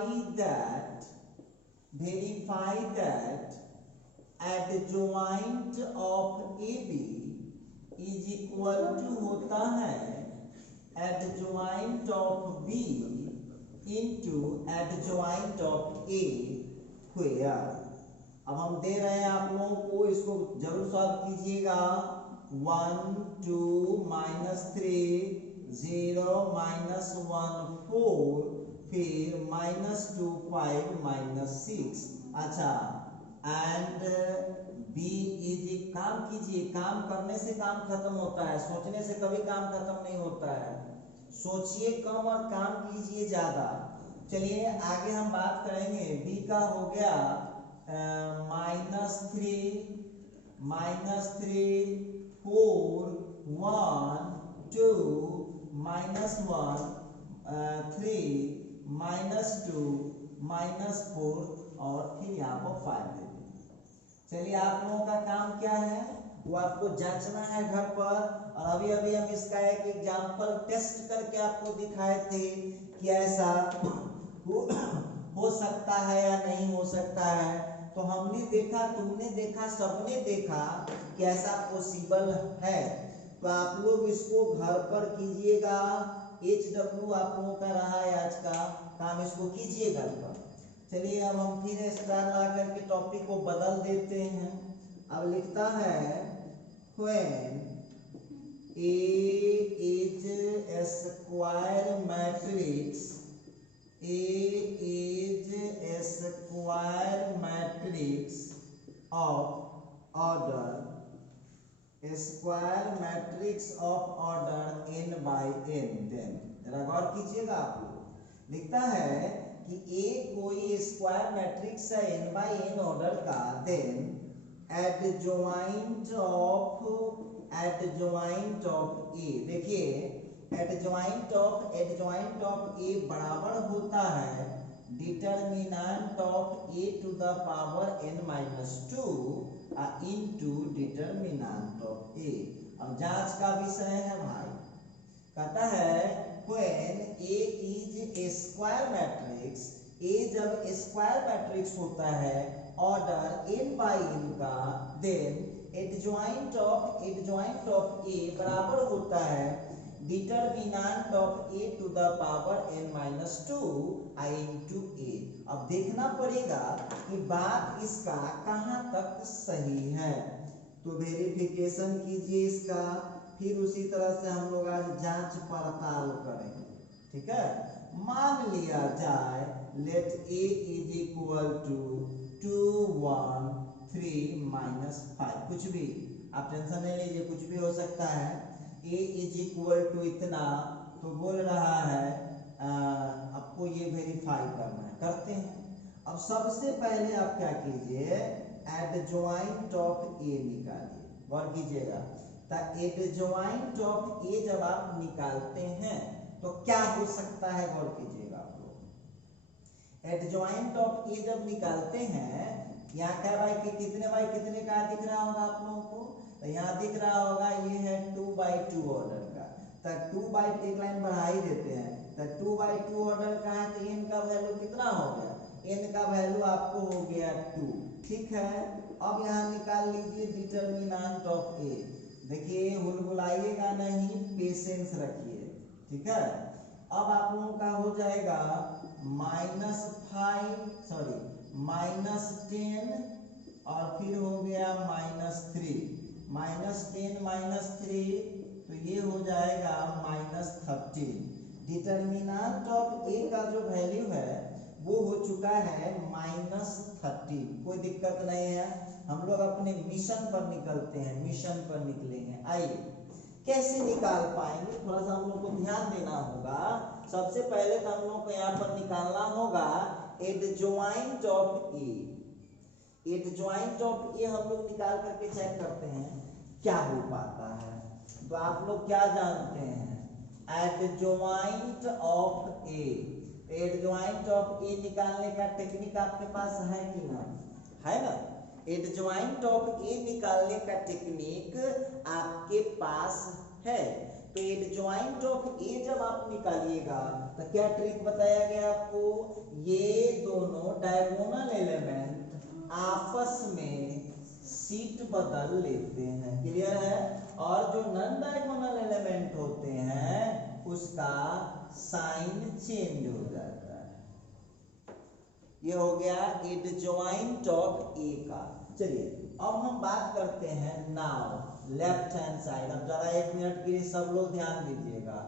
that adjoint of AB is equal to होता है adjoint of B into adjoint of A square। अब हम दे रहे हैं आप लोगों को, इसको जरूर सॉल्व कीजिएगा। 1 2 -3 0 -1 4 फिर -2 5 -6। अच्छा, एंड B इज, काम कीजिए, काम करने से काम खत्म होता है, सोचने से कभी काम खत्म नहीं होता है। सोचिए कम और काम कीजिए ज्यादा। चलिए आगे हम बात करेंगे। B का हो गया -3 4 1 2 -1 3 -2 -4 और फिर यहाँ पर 5 दे देंगे। चलिए आप लोगों का काम क्या है वो आपको जांचना है घर पर। और अभी अभी हम इसका एक एग्जाम्पल टेस्ट करके आपको दिखाए थे कि ऐसा हो सकता है या नहीं हो सकता है। तो हमने देखा, तुमने देखा, सबने देखा कि ऐसा पॉसिबल है। तो आप लोग इसको घर पर कीजिएगा। HW आप लोगों का रहा है आज का काम, इसको कीजिए घर पर। चलिए अब हम फिर स्टार ला करके टॉपिक को बदल देते हैं। अब लिखता है when A is a square matrix, A is a square matrix of order, a square matrix of order n by n, then जरा गौर कीजिएगा आप लोग। लिखता है कि A कोई स्क्वायर मैट्रिक्स है n by n ऑर्डर का, then adjoint of A, देखिए adjoint of A बराबर होता है determinant of A to the power n minus 2 into determinant of A। अब जांच का विषय है भाई, कहता है when A is a square matrix, A जब स्क्वायर मैट्रिक्स होता है ऑर्डर n by n का, then एडजॉइंट ऑफ A बराबर होता है determinant of A to the power n minus 2 into A। अब देखना पड़ेगा कि बात इसका कहाँ तक सही है, तो वेरिफिकेशन कीजिए इसका, फिर उसी तरह से हम लोग आज जांच पड़ताल करेंगे। ठीक है, मान लिया जाए let A is equal to 2 1 3 -5, कुछ भी आप टेंशन नहीं लीजिए, कुछ भी हो सकता है। A इज इक्वल टू इतना, तो बोल रहा है आपको ये वेरीफाई करना है, करते हैं। अब सबसे पहले आप क्या कीजिए, एडजॉइंट ऑफ A निकालिए, गौर कीजिएगा। एडजॉइंट ऑफ A जब आप निकालते हैं तो क्या हो सकता है, गौर कीजिएगा। एडजॉइंट ऑफ ए जब निकालते हैं, यहाँ क्या बाई के कितने बाई कितने का दिख रहा होगा आप लोगों को, तो यहाँ दिख रहा होगा ये है 2/2 ऑर्डर का, तो 2/, एक लाइन बढ़ा ही देते हैं, तो 2/2 ऑर्डर का है, तो n का वैल्यू कितना हो गया, n का वैल्यू आपको हो गया 2। ठीक है, अब यहाँ निकाल लीजिए डिटर्मिनेंट ऑफ ए। देखिए हुलहुलाइएगा नहीं, पेशेंस रखिए। ठीक है, अब आप लोगों का हो जाएगा -10 और फिर हो गया -3, -10 -3 तो ये हो जाएगा -13। डिटर्मिनेंट ऑफ ए का जो वैल्यू है वो हो चुका है -13। कोई दिक्कत नहीं है, हम लोग अपने मिशन पर निकलते हैं, मिशन पर निकलेंगे। आइए कैसे निकाल पाएंगे, थोड़ा सा हम लोग को ध्यान देना होगा। सबसे पहले तो हम लोग को यहाँ पर निकालना होगा adjoint of A. Adjoint of A हम लोग निकाल करके चेक करते हैं क्या हो पाता है। तो आप लोग क्या जानते हैं, adjoint of A. Adjoint of A निकालने का टेक्निक आपके पास है कि ना, है ना। एडजॉइंट ऑफ ए निकालने का टेक्निक आपके पास है। तो एडजॉइंट ऑफ ए जब आप निकालिएगा तो क्या ट्रिक बताया गया आपको, ये दोनों डायगोनल एलिमेंट आपस में सीट बदल लेते हैं, क्लियर है। और जो नॉन डायगोनल एलिमेंट होते हैं उसका साइन चेंज हो जाता है। ये हो गया एडजॉइंट ऑफ ए का। चलिए अब हम बात करते हैं नाउ लेफ्ट हैंड साइड। अब जरा 1 मिनट के लिए सब लोग ध्यान दीजिएगा।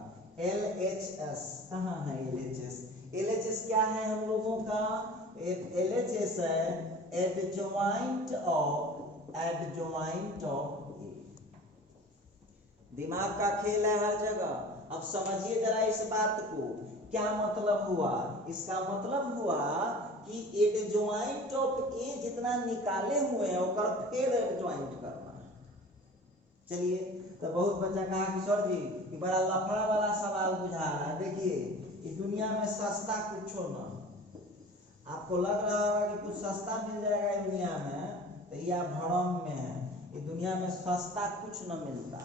LHS कहाँ है, LHS? LHS क्या है हम लोगों का, LHS है एडजॉइंट ऑफ ए। दिमाग का खेल है हर जगह। अब समझिए जरा इस बात को, क्या मतलब हुआ, इसका मतलब हुआ कि एडजॉइंट ऑफ ए जितना निकाले हुए हैं और फिर एडजॉइंट करना है। चलिए, तो बहुत बच्चा कहा कि सर जी ये बड़ा लफड़ा वाला सवाल बुझा रहा है। देखिए इस दुनिया में सस्ता कुछ ना, आपको लग रहा होगा कि कुछ सस्ता मिल जाएगा इस दुनिया में, तो ये आप भ्रम में है। इस दुनिया में सस्ता कुछ न मिलता।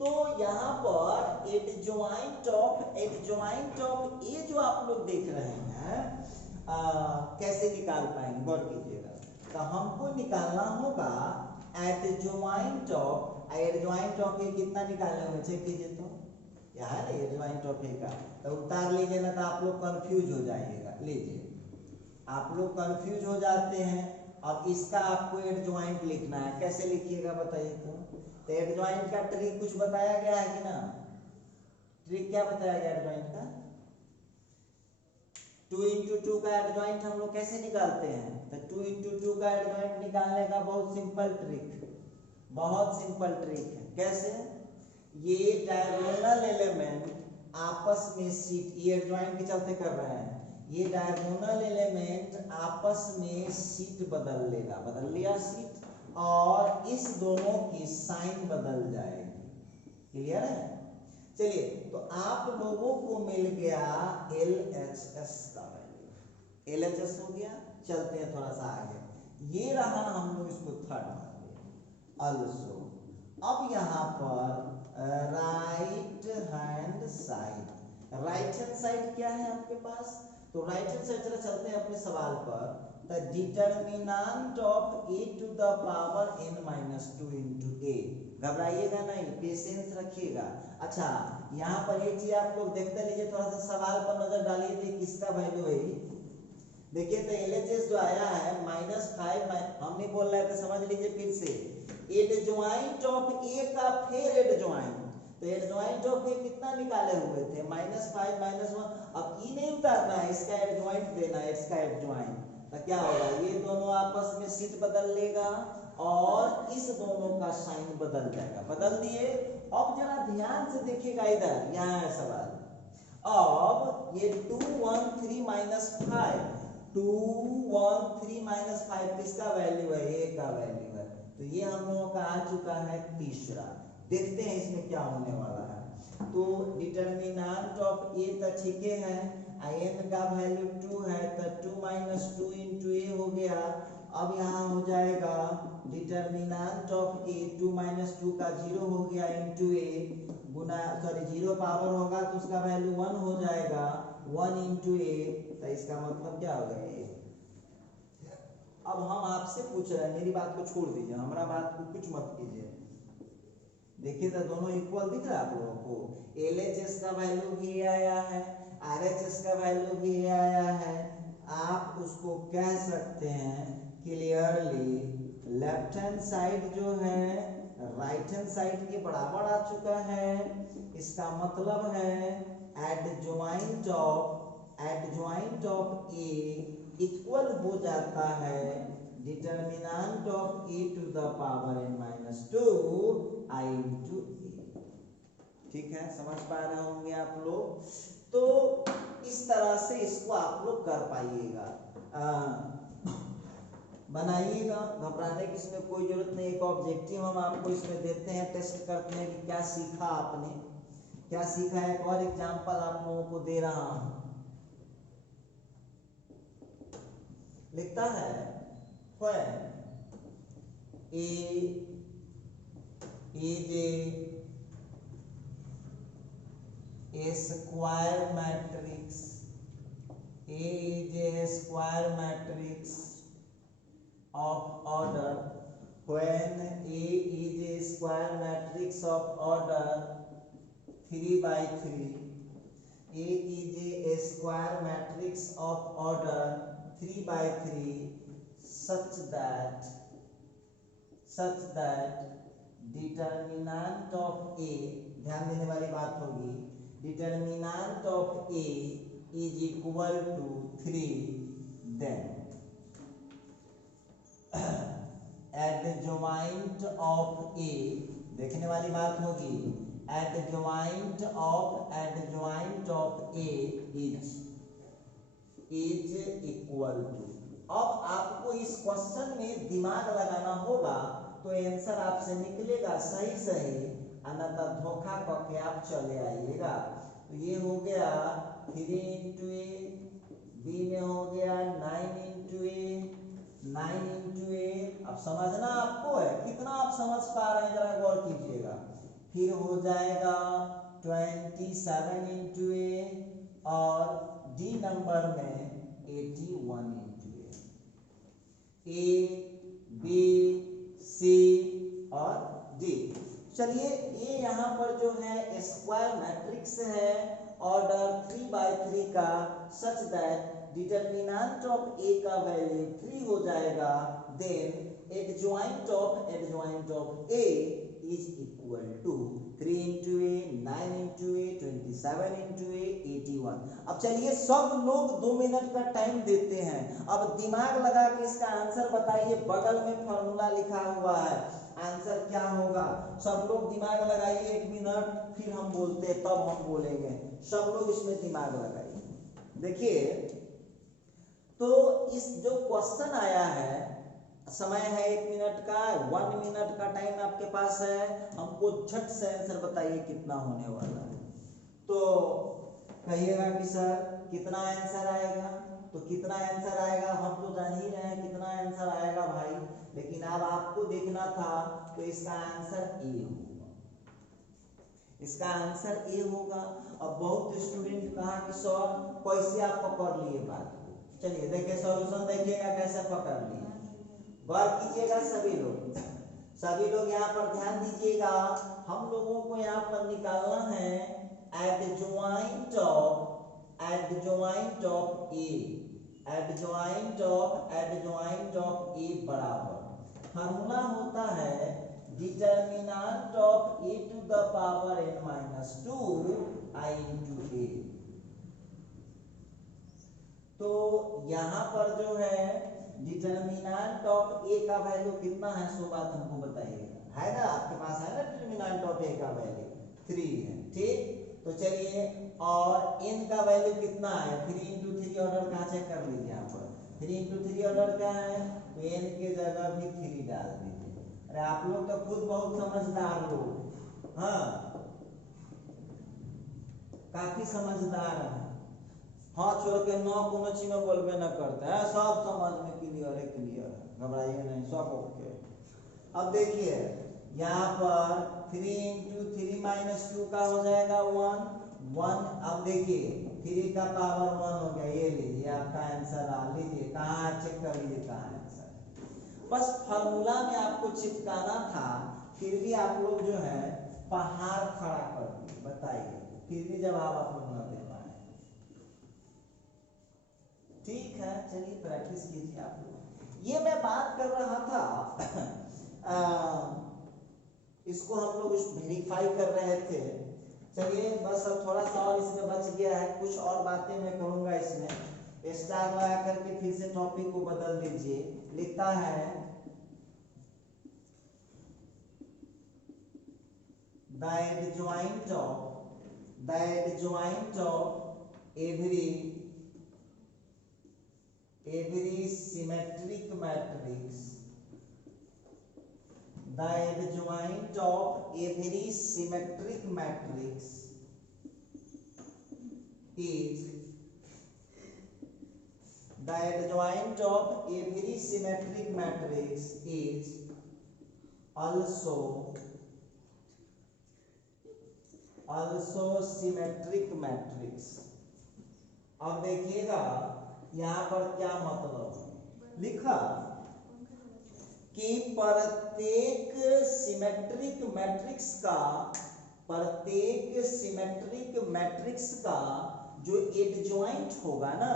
तो यहाँ पर एडजॉइंट ऑफ ए जो आप लोग देख रहे हैं, कैसे निकाल पाएंगे, गौर कीजिएगा। तो हमको निकालना होगा एडजॉइंट ऑफ ए कितना निकालने हुए, चेक कीजिए तो क्या है एडजॉइंट ऑफ ए का। तो उतार लीजिए ना, तो आप लोग कंफ्यूज हो जाइएगा। लीजिए आप लोग कंफ्यूज हो जाते हैं। अब इसका आपको एडजॉइंट लिखना है, कैसे लिखिएगा बताइए तो एडजॉइंट का ट्रिक कुछ बताया गया है कि ना, ट्रिक क्या बताया गया एडजॉइंट का, 2 into 2 का एडजॉइंट हम लोग कैसे निकालते हैं। तो 2 into 2 का एडजॉइंट निकालने का बहुत सिंपल ट्रिक है। कैसे, ये डायगोनल एलिमेंट आपस में सीट, ये एडजॉइंट के चलते कर रहे हैं, ये डायगोनल एलिमेंट आपस में सीट बदल लेगा, बदल लिया सीट, और इस दोनों की साइन बदल जाएगी। क्लियर है। चलिए, तो आप लोगों को मिल गया LHS का वैल्यू, LHS हो गया। चलते हैं थोड़ा सा आगे, ये रहा, हम लोग इसको थर्ड मान लिया अल्सो। अब यहाँ पर राइट हैंड साइड क्या है आपके पास, तो राइट हैंड साइड चला, चलते हैं अपने सवाल पर। The determinant of a to the power n-2 into a। घबराइएगा नहीं, पेशेंस रखिएगा। अच्छा, यहाँ पर एक चीज आप लोग देखते लीजिए, थोड़ा सा सवाल पर नजर डालिए, देखिए किसका वैल्यू है। देखिए तो LHS जो आया है -5, हम नहीं बोल रहे थे, समझ लीजिए फिर से। एडजॉइंट ऑफ ए का फिर एडजॉइंट, तो एडजॉइंट ऑफ ए कितना निकाले हुए थे, -5 -1। अब ई नहीं उतारना है, इसका एडजॉइंट देना है, इसका एडजॉइंट। तो क्या होगा, ये दोनों आपस में सीट बदल लेगा और इस दोनों का साइन बदल जाएगा। बदल दिए। अब जरा ध्यान से देखिएगा, इधर यहाँ है सवाल। अब ये 2 1 3 -5 किसका वैल्यू है, ए का वैल्यू है। तो ये हम लोगों का आ चुका है तीसरा। देखते हैं इसमें क्या होने वाला है। तो डिटर्मिनेंट ऑफ ए तो ठीक है, n का वैल्यू 2 है तो 2 माइनस 2 इंटू ए हो गया। अब यहाँ हो जाएगा डिटर्मिनेंट ऑफ ए, 2 माइनस 2 का 0 हो गया इंटू ए गुना, सॉरी 0 पावर होगा तो उसका वैल्यू 1 हो जाएगा, 1 इंटू ए, तो इसका मतलब क्या हो गया ए। अब हम आपसे पूछ रहे हैं, मेरी बात को छोड़ दीजिए, हमारा बात को कुछ मत कीजिए। देखिए तो दोनों इक्वल दिख रहा है आप लोगों को। एलएचएस का वैल्यू भी आया है, आरएचएस का वैल्यू भी आया है। आप उसको कह सकते हैं क्लियरली लेफ्ट हैंड साइड जो है राइट हैंड साइड के बराबर आ चुका है। इसका मतलब है एडजॉइंट ऑफ ए इक्वल हो जाता है determinant of A to the power n minus 2 i into A. ठीक है, समझ पा रहे होंगे आप लोग। तो इस तरह से इसको आप लोग कर पाइएगा, बनाइएगा, घबराने की इसमें कोई जरूरत नहीं। एक ऑब्जेक्टिव हम आपको इसमें देते हैं, टेस्ट करते हैं कि क्या सीखा आपने, क्या सीखा है। एक और एग्जांपल आप लोगों को दे रहा हूं, लिखता है when A is a square matrix, A is a square matrix of order, when A is a square matrix of order 3 by 3, A is a square matrix of order 3 by 3 such that determinant of A, ध्यान देने वाली बात होगी, determinant of A is equal to 3, then adjoint of A, देखने वाली बात होगी, adjoint of A is equal to. अब आपको इस क्वेश्चन में दिमाग लगाना होगा तो आंसर आपसे निकलेगा सही, अन्यथा धोखा करके आप चले आइएगा। तो ये हो गया 3 इंटू ए, बी में हो गया 9 इंटू ए। अब समझना आपको है, कितना आप समझ पा रहे हैं जरा गौर कीजिएगा। फिर हो जाएगा 27 इंटू ए और डी नंबर में 81 इंटू ए, बी सी और डी। चलिए ये यहाँ पर जो है स्क्वायर मैट्रिक्स है ऑर्डर 3 by 3 का, such that determinant of A का वैल्यू 3 हो जाएगा, then adjoint of A is equal to 3 into A, 9 into A, 27 into A, 81। अब चलिए सब लोग 2 मिनट का टाइम देते हैं, अब दिमाग लगा के इसका आंसर बताइए। बगल में फॉर्मूला लिखा हुआ है, आंसर क्या होगा। सब लोग दिमाग लगाइए 1 मिनट, फिर हम बोलते हैं, तब हम बोलेंगे। सब लोग इसमें दिमाग लगाइए। देखिए तो इस जो क्वेश्चन आया है, समय है 1 मिनट का, 1 मिनट का टाइम आपके पास है, हमको झट से आंसर बताइए कितना होने वाला है। तो कहिएगा कि सर कितना आंसर आएगा, तो कितना आंसर आएगा हम तो जान ही रहे हैं कितना आंसर आएगा भाई, लेकिन अब आपको देखना था। तो इसका आंसर ए होगा, इसका आंसर ए होगा। अब बहुत स्टूडेंट कहा कि सर कैसे आप पकड़ लिए बात को। चलिए देखिए सॉल्यूशन देखिएगा कैसे पकड़ लिए, गौर कीजिएगा सभी लोग यहाँ पर ध्यान दीजिएगा। हम लोगों को यहाँ पर निकालना है एडजॉइंट ऑफ ए बराबर फार्मूला होता है determinant of A to the power n minus 2 i into A. तो यहाँ पर जो है डिटर्मिनेंट ऑफ ए का वैल्यू कितना है, सो बात हमको बताइएगा। है ना, आपके पास है ना डिटर्मिनेंट ऑफ ए का वैल्यू 3 है, ठीक। तो चलिए और n का वैल्यू कितना है, 3 इंटू 3 ऑर्डर का चेक कर लीजिए। यहाँ पर 3 इंटू 3 ऑर्डर का है, तो n के जगह भी 3 डाल दीजिए। अरे आप लोग तो खुद बहुत समझदार लोग, हाँ काफी समझदार है। हाँ छोड़ के नौ कोनो चीज में बोलबे न करते हैं, सब समझ में क्लियर है, घबराइए नहीं, सब ओके। अब देखिए यहाँ पर 3 इंटू 3 माइनस 2 का हो जाएगा 1। अब देखिए 3 का पावर 1 हो गया, ये लीजिए आपका आंसर आ, लीजिए कहाँ चेक कर लीजिए कहाँ आंसर। बस फॉर्मूला में आपको चिपकाना था, फिर भी आप लोग जो है पहाड़ खड़ा कर दिए, बताइए फिर भी जवाब आप लोग न दे पाए। ठीक है चलिए प्रैक्टिस कीजिए आप लोग। ये मैं बात कर रहा था इसको हम लोग वेरीफाई कर रहे थे। चलिए बस अब थोड़ा सा और इसमें बच गया है, कुछ और बातें मैं करूंगा इसमें। स्टार लगा करके फिर से टॉपिक को बदल दीजिए। लिखता है the adjoint of every symmetric matrix, the adjoint of every symmetric matrix is also symmetric matrix। अब देखिएगा यहाँ पर क्या मतलब लिखा कि प्रत्येक सिमेट्रिक मैट्रिक्स का जो एडजॉइंट होगा ना,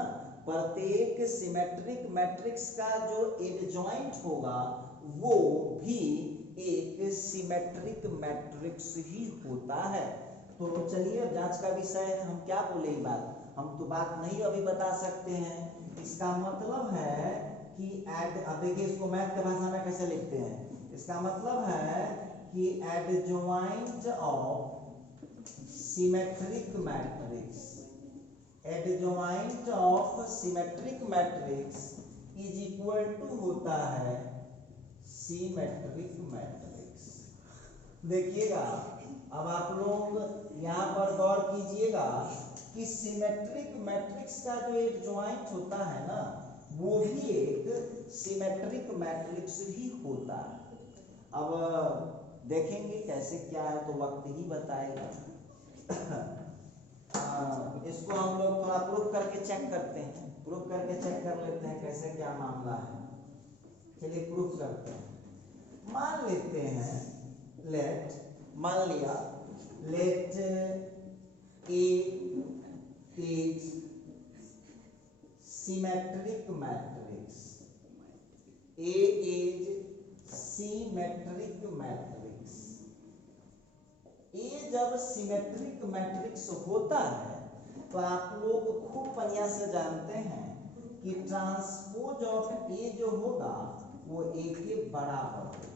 प्रत्येक सिमेट्रिक मैट्रिक्स का जो एडजॉइंट होगा वो भी एक सिमेट्रिक मैट्रिक्स ही होता है। तो चलिए जांच का विषय है, हम क्या बोले ये बात, हम तो बात नहीं अभी बता सकते हैं। इसका मतलब है कि अब देखिए इसको मैथ की भाषा में कैसे लिखते हैं। इसका मतलब है कि adjoint of symmetric matrix is equal to होता है सिमेट्रिक मैट्रिक्स। देखिएगा अब आप लोग यहाँ पर गौर कीजिएगा कि सिमेट्रिक मैट्रिक्स का जो एडजॉइंट होता है ना, वो भी एक सिमेट्रिक मैट्रिक्स ही होता है। अब देखेंगे कैसे क्या है तो वक्त ही बताएगा। इसको हम लोग थोड़ा प्रूफ करके चेक करते हैं, प्रूफ करके चेक कर लेते हैं कैसे क्या मामला है। चलिए प्रूफ करते हैं। मान लेते हैं मान लिया let A is symmetric matrix, A is symmetric matrix. A जब सिमेट्रिक मैट्रिक्स होता है तो आप लोग खूब बढ़िया से जानते हैं कि ट्रांसपोज ऑफ ए जो होगा वो ए के बराबर होगा।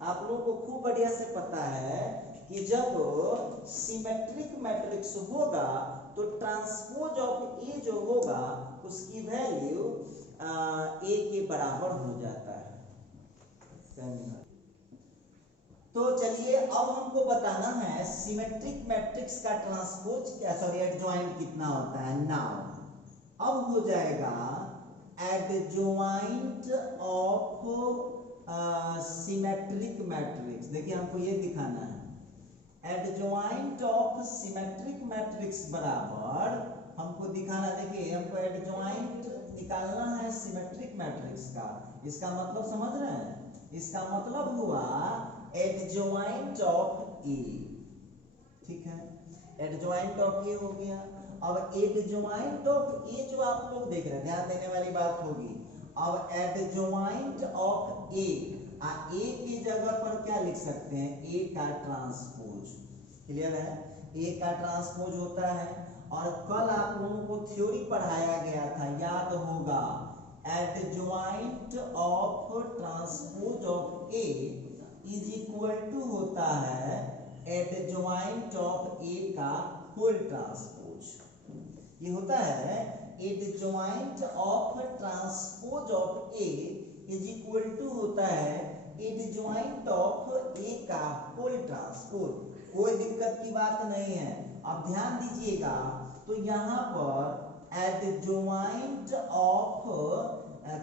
आप लोग को खूब बढ़िया से पता है कि जब सिमेट्रिक मैट्रिक्स होगा तो ट्रांसपोज ऑफ ए जो होगा उसकी वैल्यू ए के बराबर हो जाता है। तो चलिए अब हमको बताना है सिमेट्रिक मैट्रिक्स का ट्रांसपोज क्या, सॉरी एडजॉइंट कितना होता है। नाउ अब हो जाएगा एडजॉइंट ऑफ सिमेट्रिक मैट्रिक्स। देखिए हमको ये दिखाना है एडजॉइंट ऑफ सिमेट्रिक मैट्रिक्स बराबर हमको दिखाना। देखिए हमको एडजॉइंट निकालना है सिमेट्रिक मैट्रिक्स का। इसका मतलब समझ रहे हैं, इसका मतलब हुआ एडजॉइंट ऑफ ए। ठीक है, एडजॉइंट ऑफ ए हो गया। अब एडजॉइंट ऑफ ए जो आप लोग देख रहे हैं, ध्यान देने वाली बात होगी। अब एडजॉइंट ऑफ ए, ए की जगह पर क्या लिख सकते हैं, ए का ट्रांसपोज। क्लियर है, ए का ट्रांसपोज होता है। और कल आप लोगों को थ्योरी पढ़ाया गया था, याद होगा, adjoint of transpose of A is equal to होता है एडजॉइंट ऑफ ए का होल ट्रांसपोज। ये होता है adjoint of transpose of A is equal to होता है एडजॉइंट ऑफ ए का होल ट्रांसपोज। कोई दिक्कत की बात नहीं है। अब ध्यान दीजिएगा तो यहाँ पर एडजॉइंट ऑफ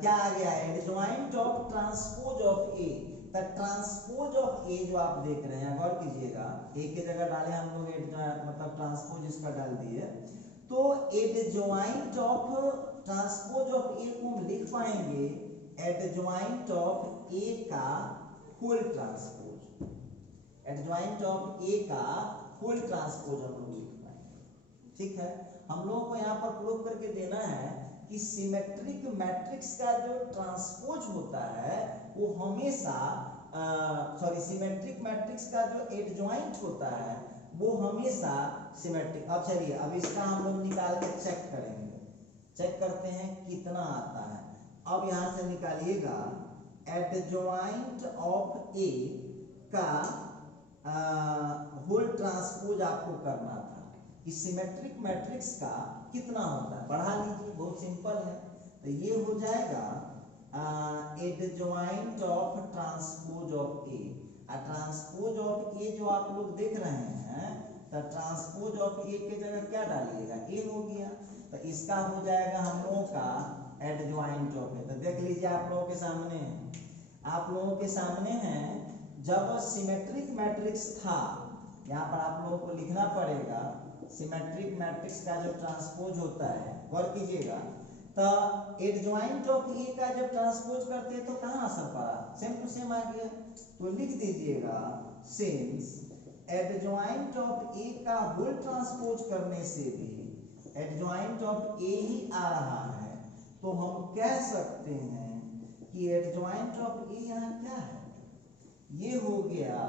क्या आ गया, adjoint of transpose of A. तो ट्रांसपोज ऑफ ए जो आप देख रहे हैं, गौर कीजिएगा, ए की जगह डाले हम लोग मतलब ट्रांसपोज इसका डाल दिए, तो एडजॉइंट ऑफ ट्रांसपोज ऑफ ए को हम लिख पाएंगे एडजॉइंट ऑफ ए का full transpose, adjoint of A का फुल ट्रांसपोज हम लोग लिख पाएंगे। ठीक है, हम लोगों को यहाँ पर प्रूव करके देना है कि सिमेट्रिक मैट्रिक्स का जो ट्रांसपोज होता है वो हमेशा सिमेट्रिक मैट्रिक्स का जो एडजॉइंट होता है वो हमेशा सिमेट्रिक। अब चलिए, अब इसका हम लोग निकाल के चेक करेंगे, चेक करते हैं कितना आता है। अब यहाँ से निकालिएगा एडजॉइंट ऑफ ए का होल ट्रांसपोज आपको करना था कि सिमेट्रिक मैट्रिक्स का कितना होता है, बढ़ा लीजिए, बहुत सिंपल है। तो ये हो जाएगा adjoint of transpose of A. Transpose of A जो आप लोग देख रहे हैं, तो ट्रांसपोज ऑफ ए के जगह क्या डालिएगा, ए हो गया, तो इसका हो जाएगा हम लोगों का एडजॉइंट ऑफ ए। तो देख लीजिए आप लोगों के सामने है, आप लोगों के सामने है, जब सिमेट्रिक मैट्रिक्स था, यहाँ पर आप लोगों को लिखना पड़ेगा सिमेट्रिक मैट्रिक्स का जो ट्रांसपोज होता है, गौर कीजिएगा, तो एडजॉइंट ऑफ ए का जब ट्रांसपोज करते हैं तो कहाँ असर पड़ा, सेम टू सेम आ गया। तो लिख दीजिएगा सिंस एडजॉइंट ऑफ ए का होल ट्रांसपोज करने से भी एडजॉइंट ऑफ ए ही आ रहा है, तो हम कह सकते हैं कि एडजॉइंट ऑफ ए यहाँ क्या है, ये हो गया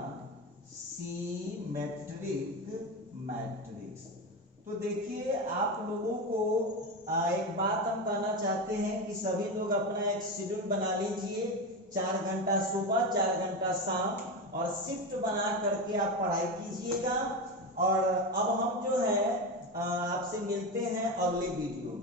सिमेट्रिक मैट्रिक्स। तो देखिए, आप लोगों को एक बात हम कहना चाहते हैं कि सभी लोग अपना एक शेड्यूल बना लीजिए, 4 घंटा सुबह 4 घंटा शाम, और शिफ्ट बना करके आप पढ़ाई कीजिएगा। और अब हम जो है आपसे मिलते हैं अगले वीडियो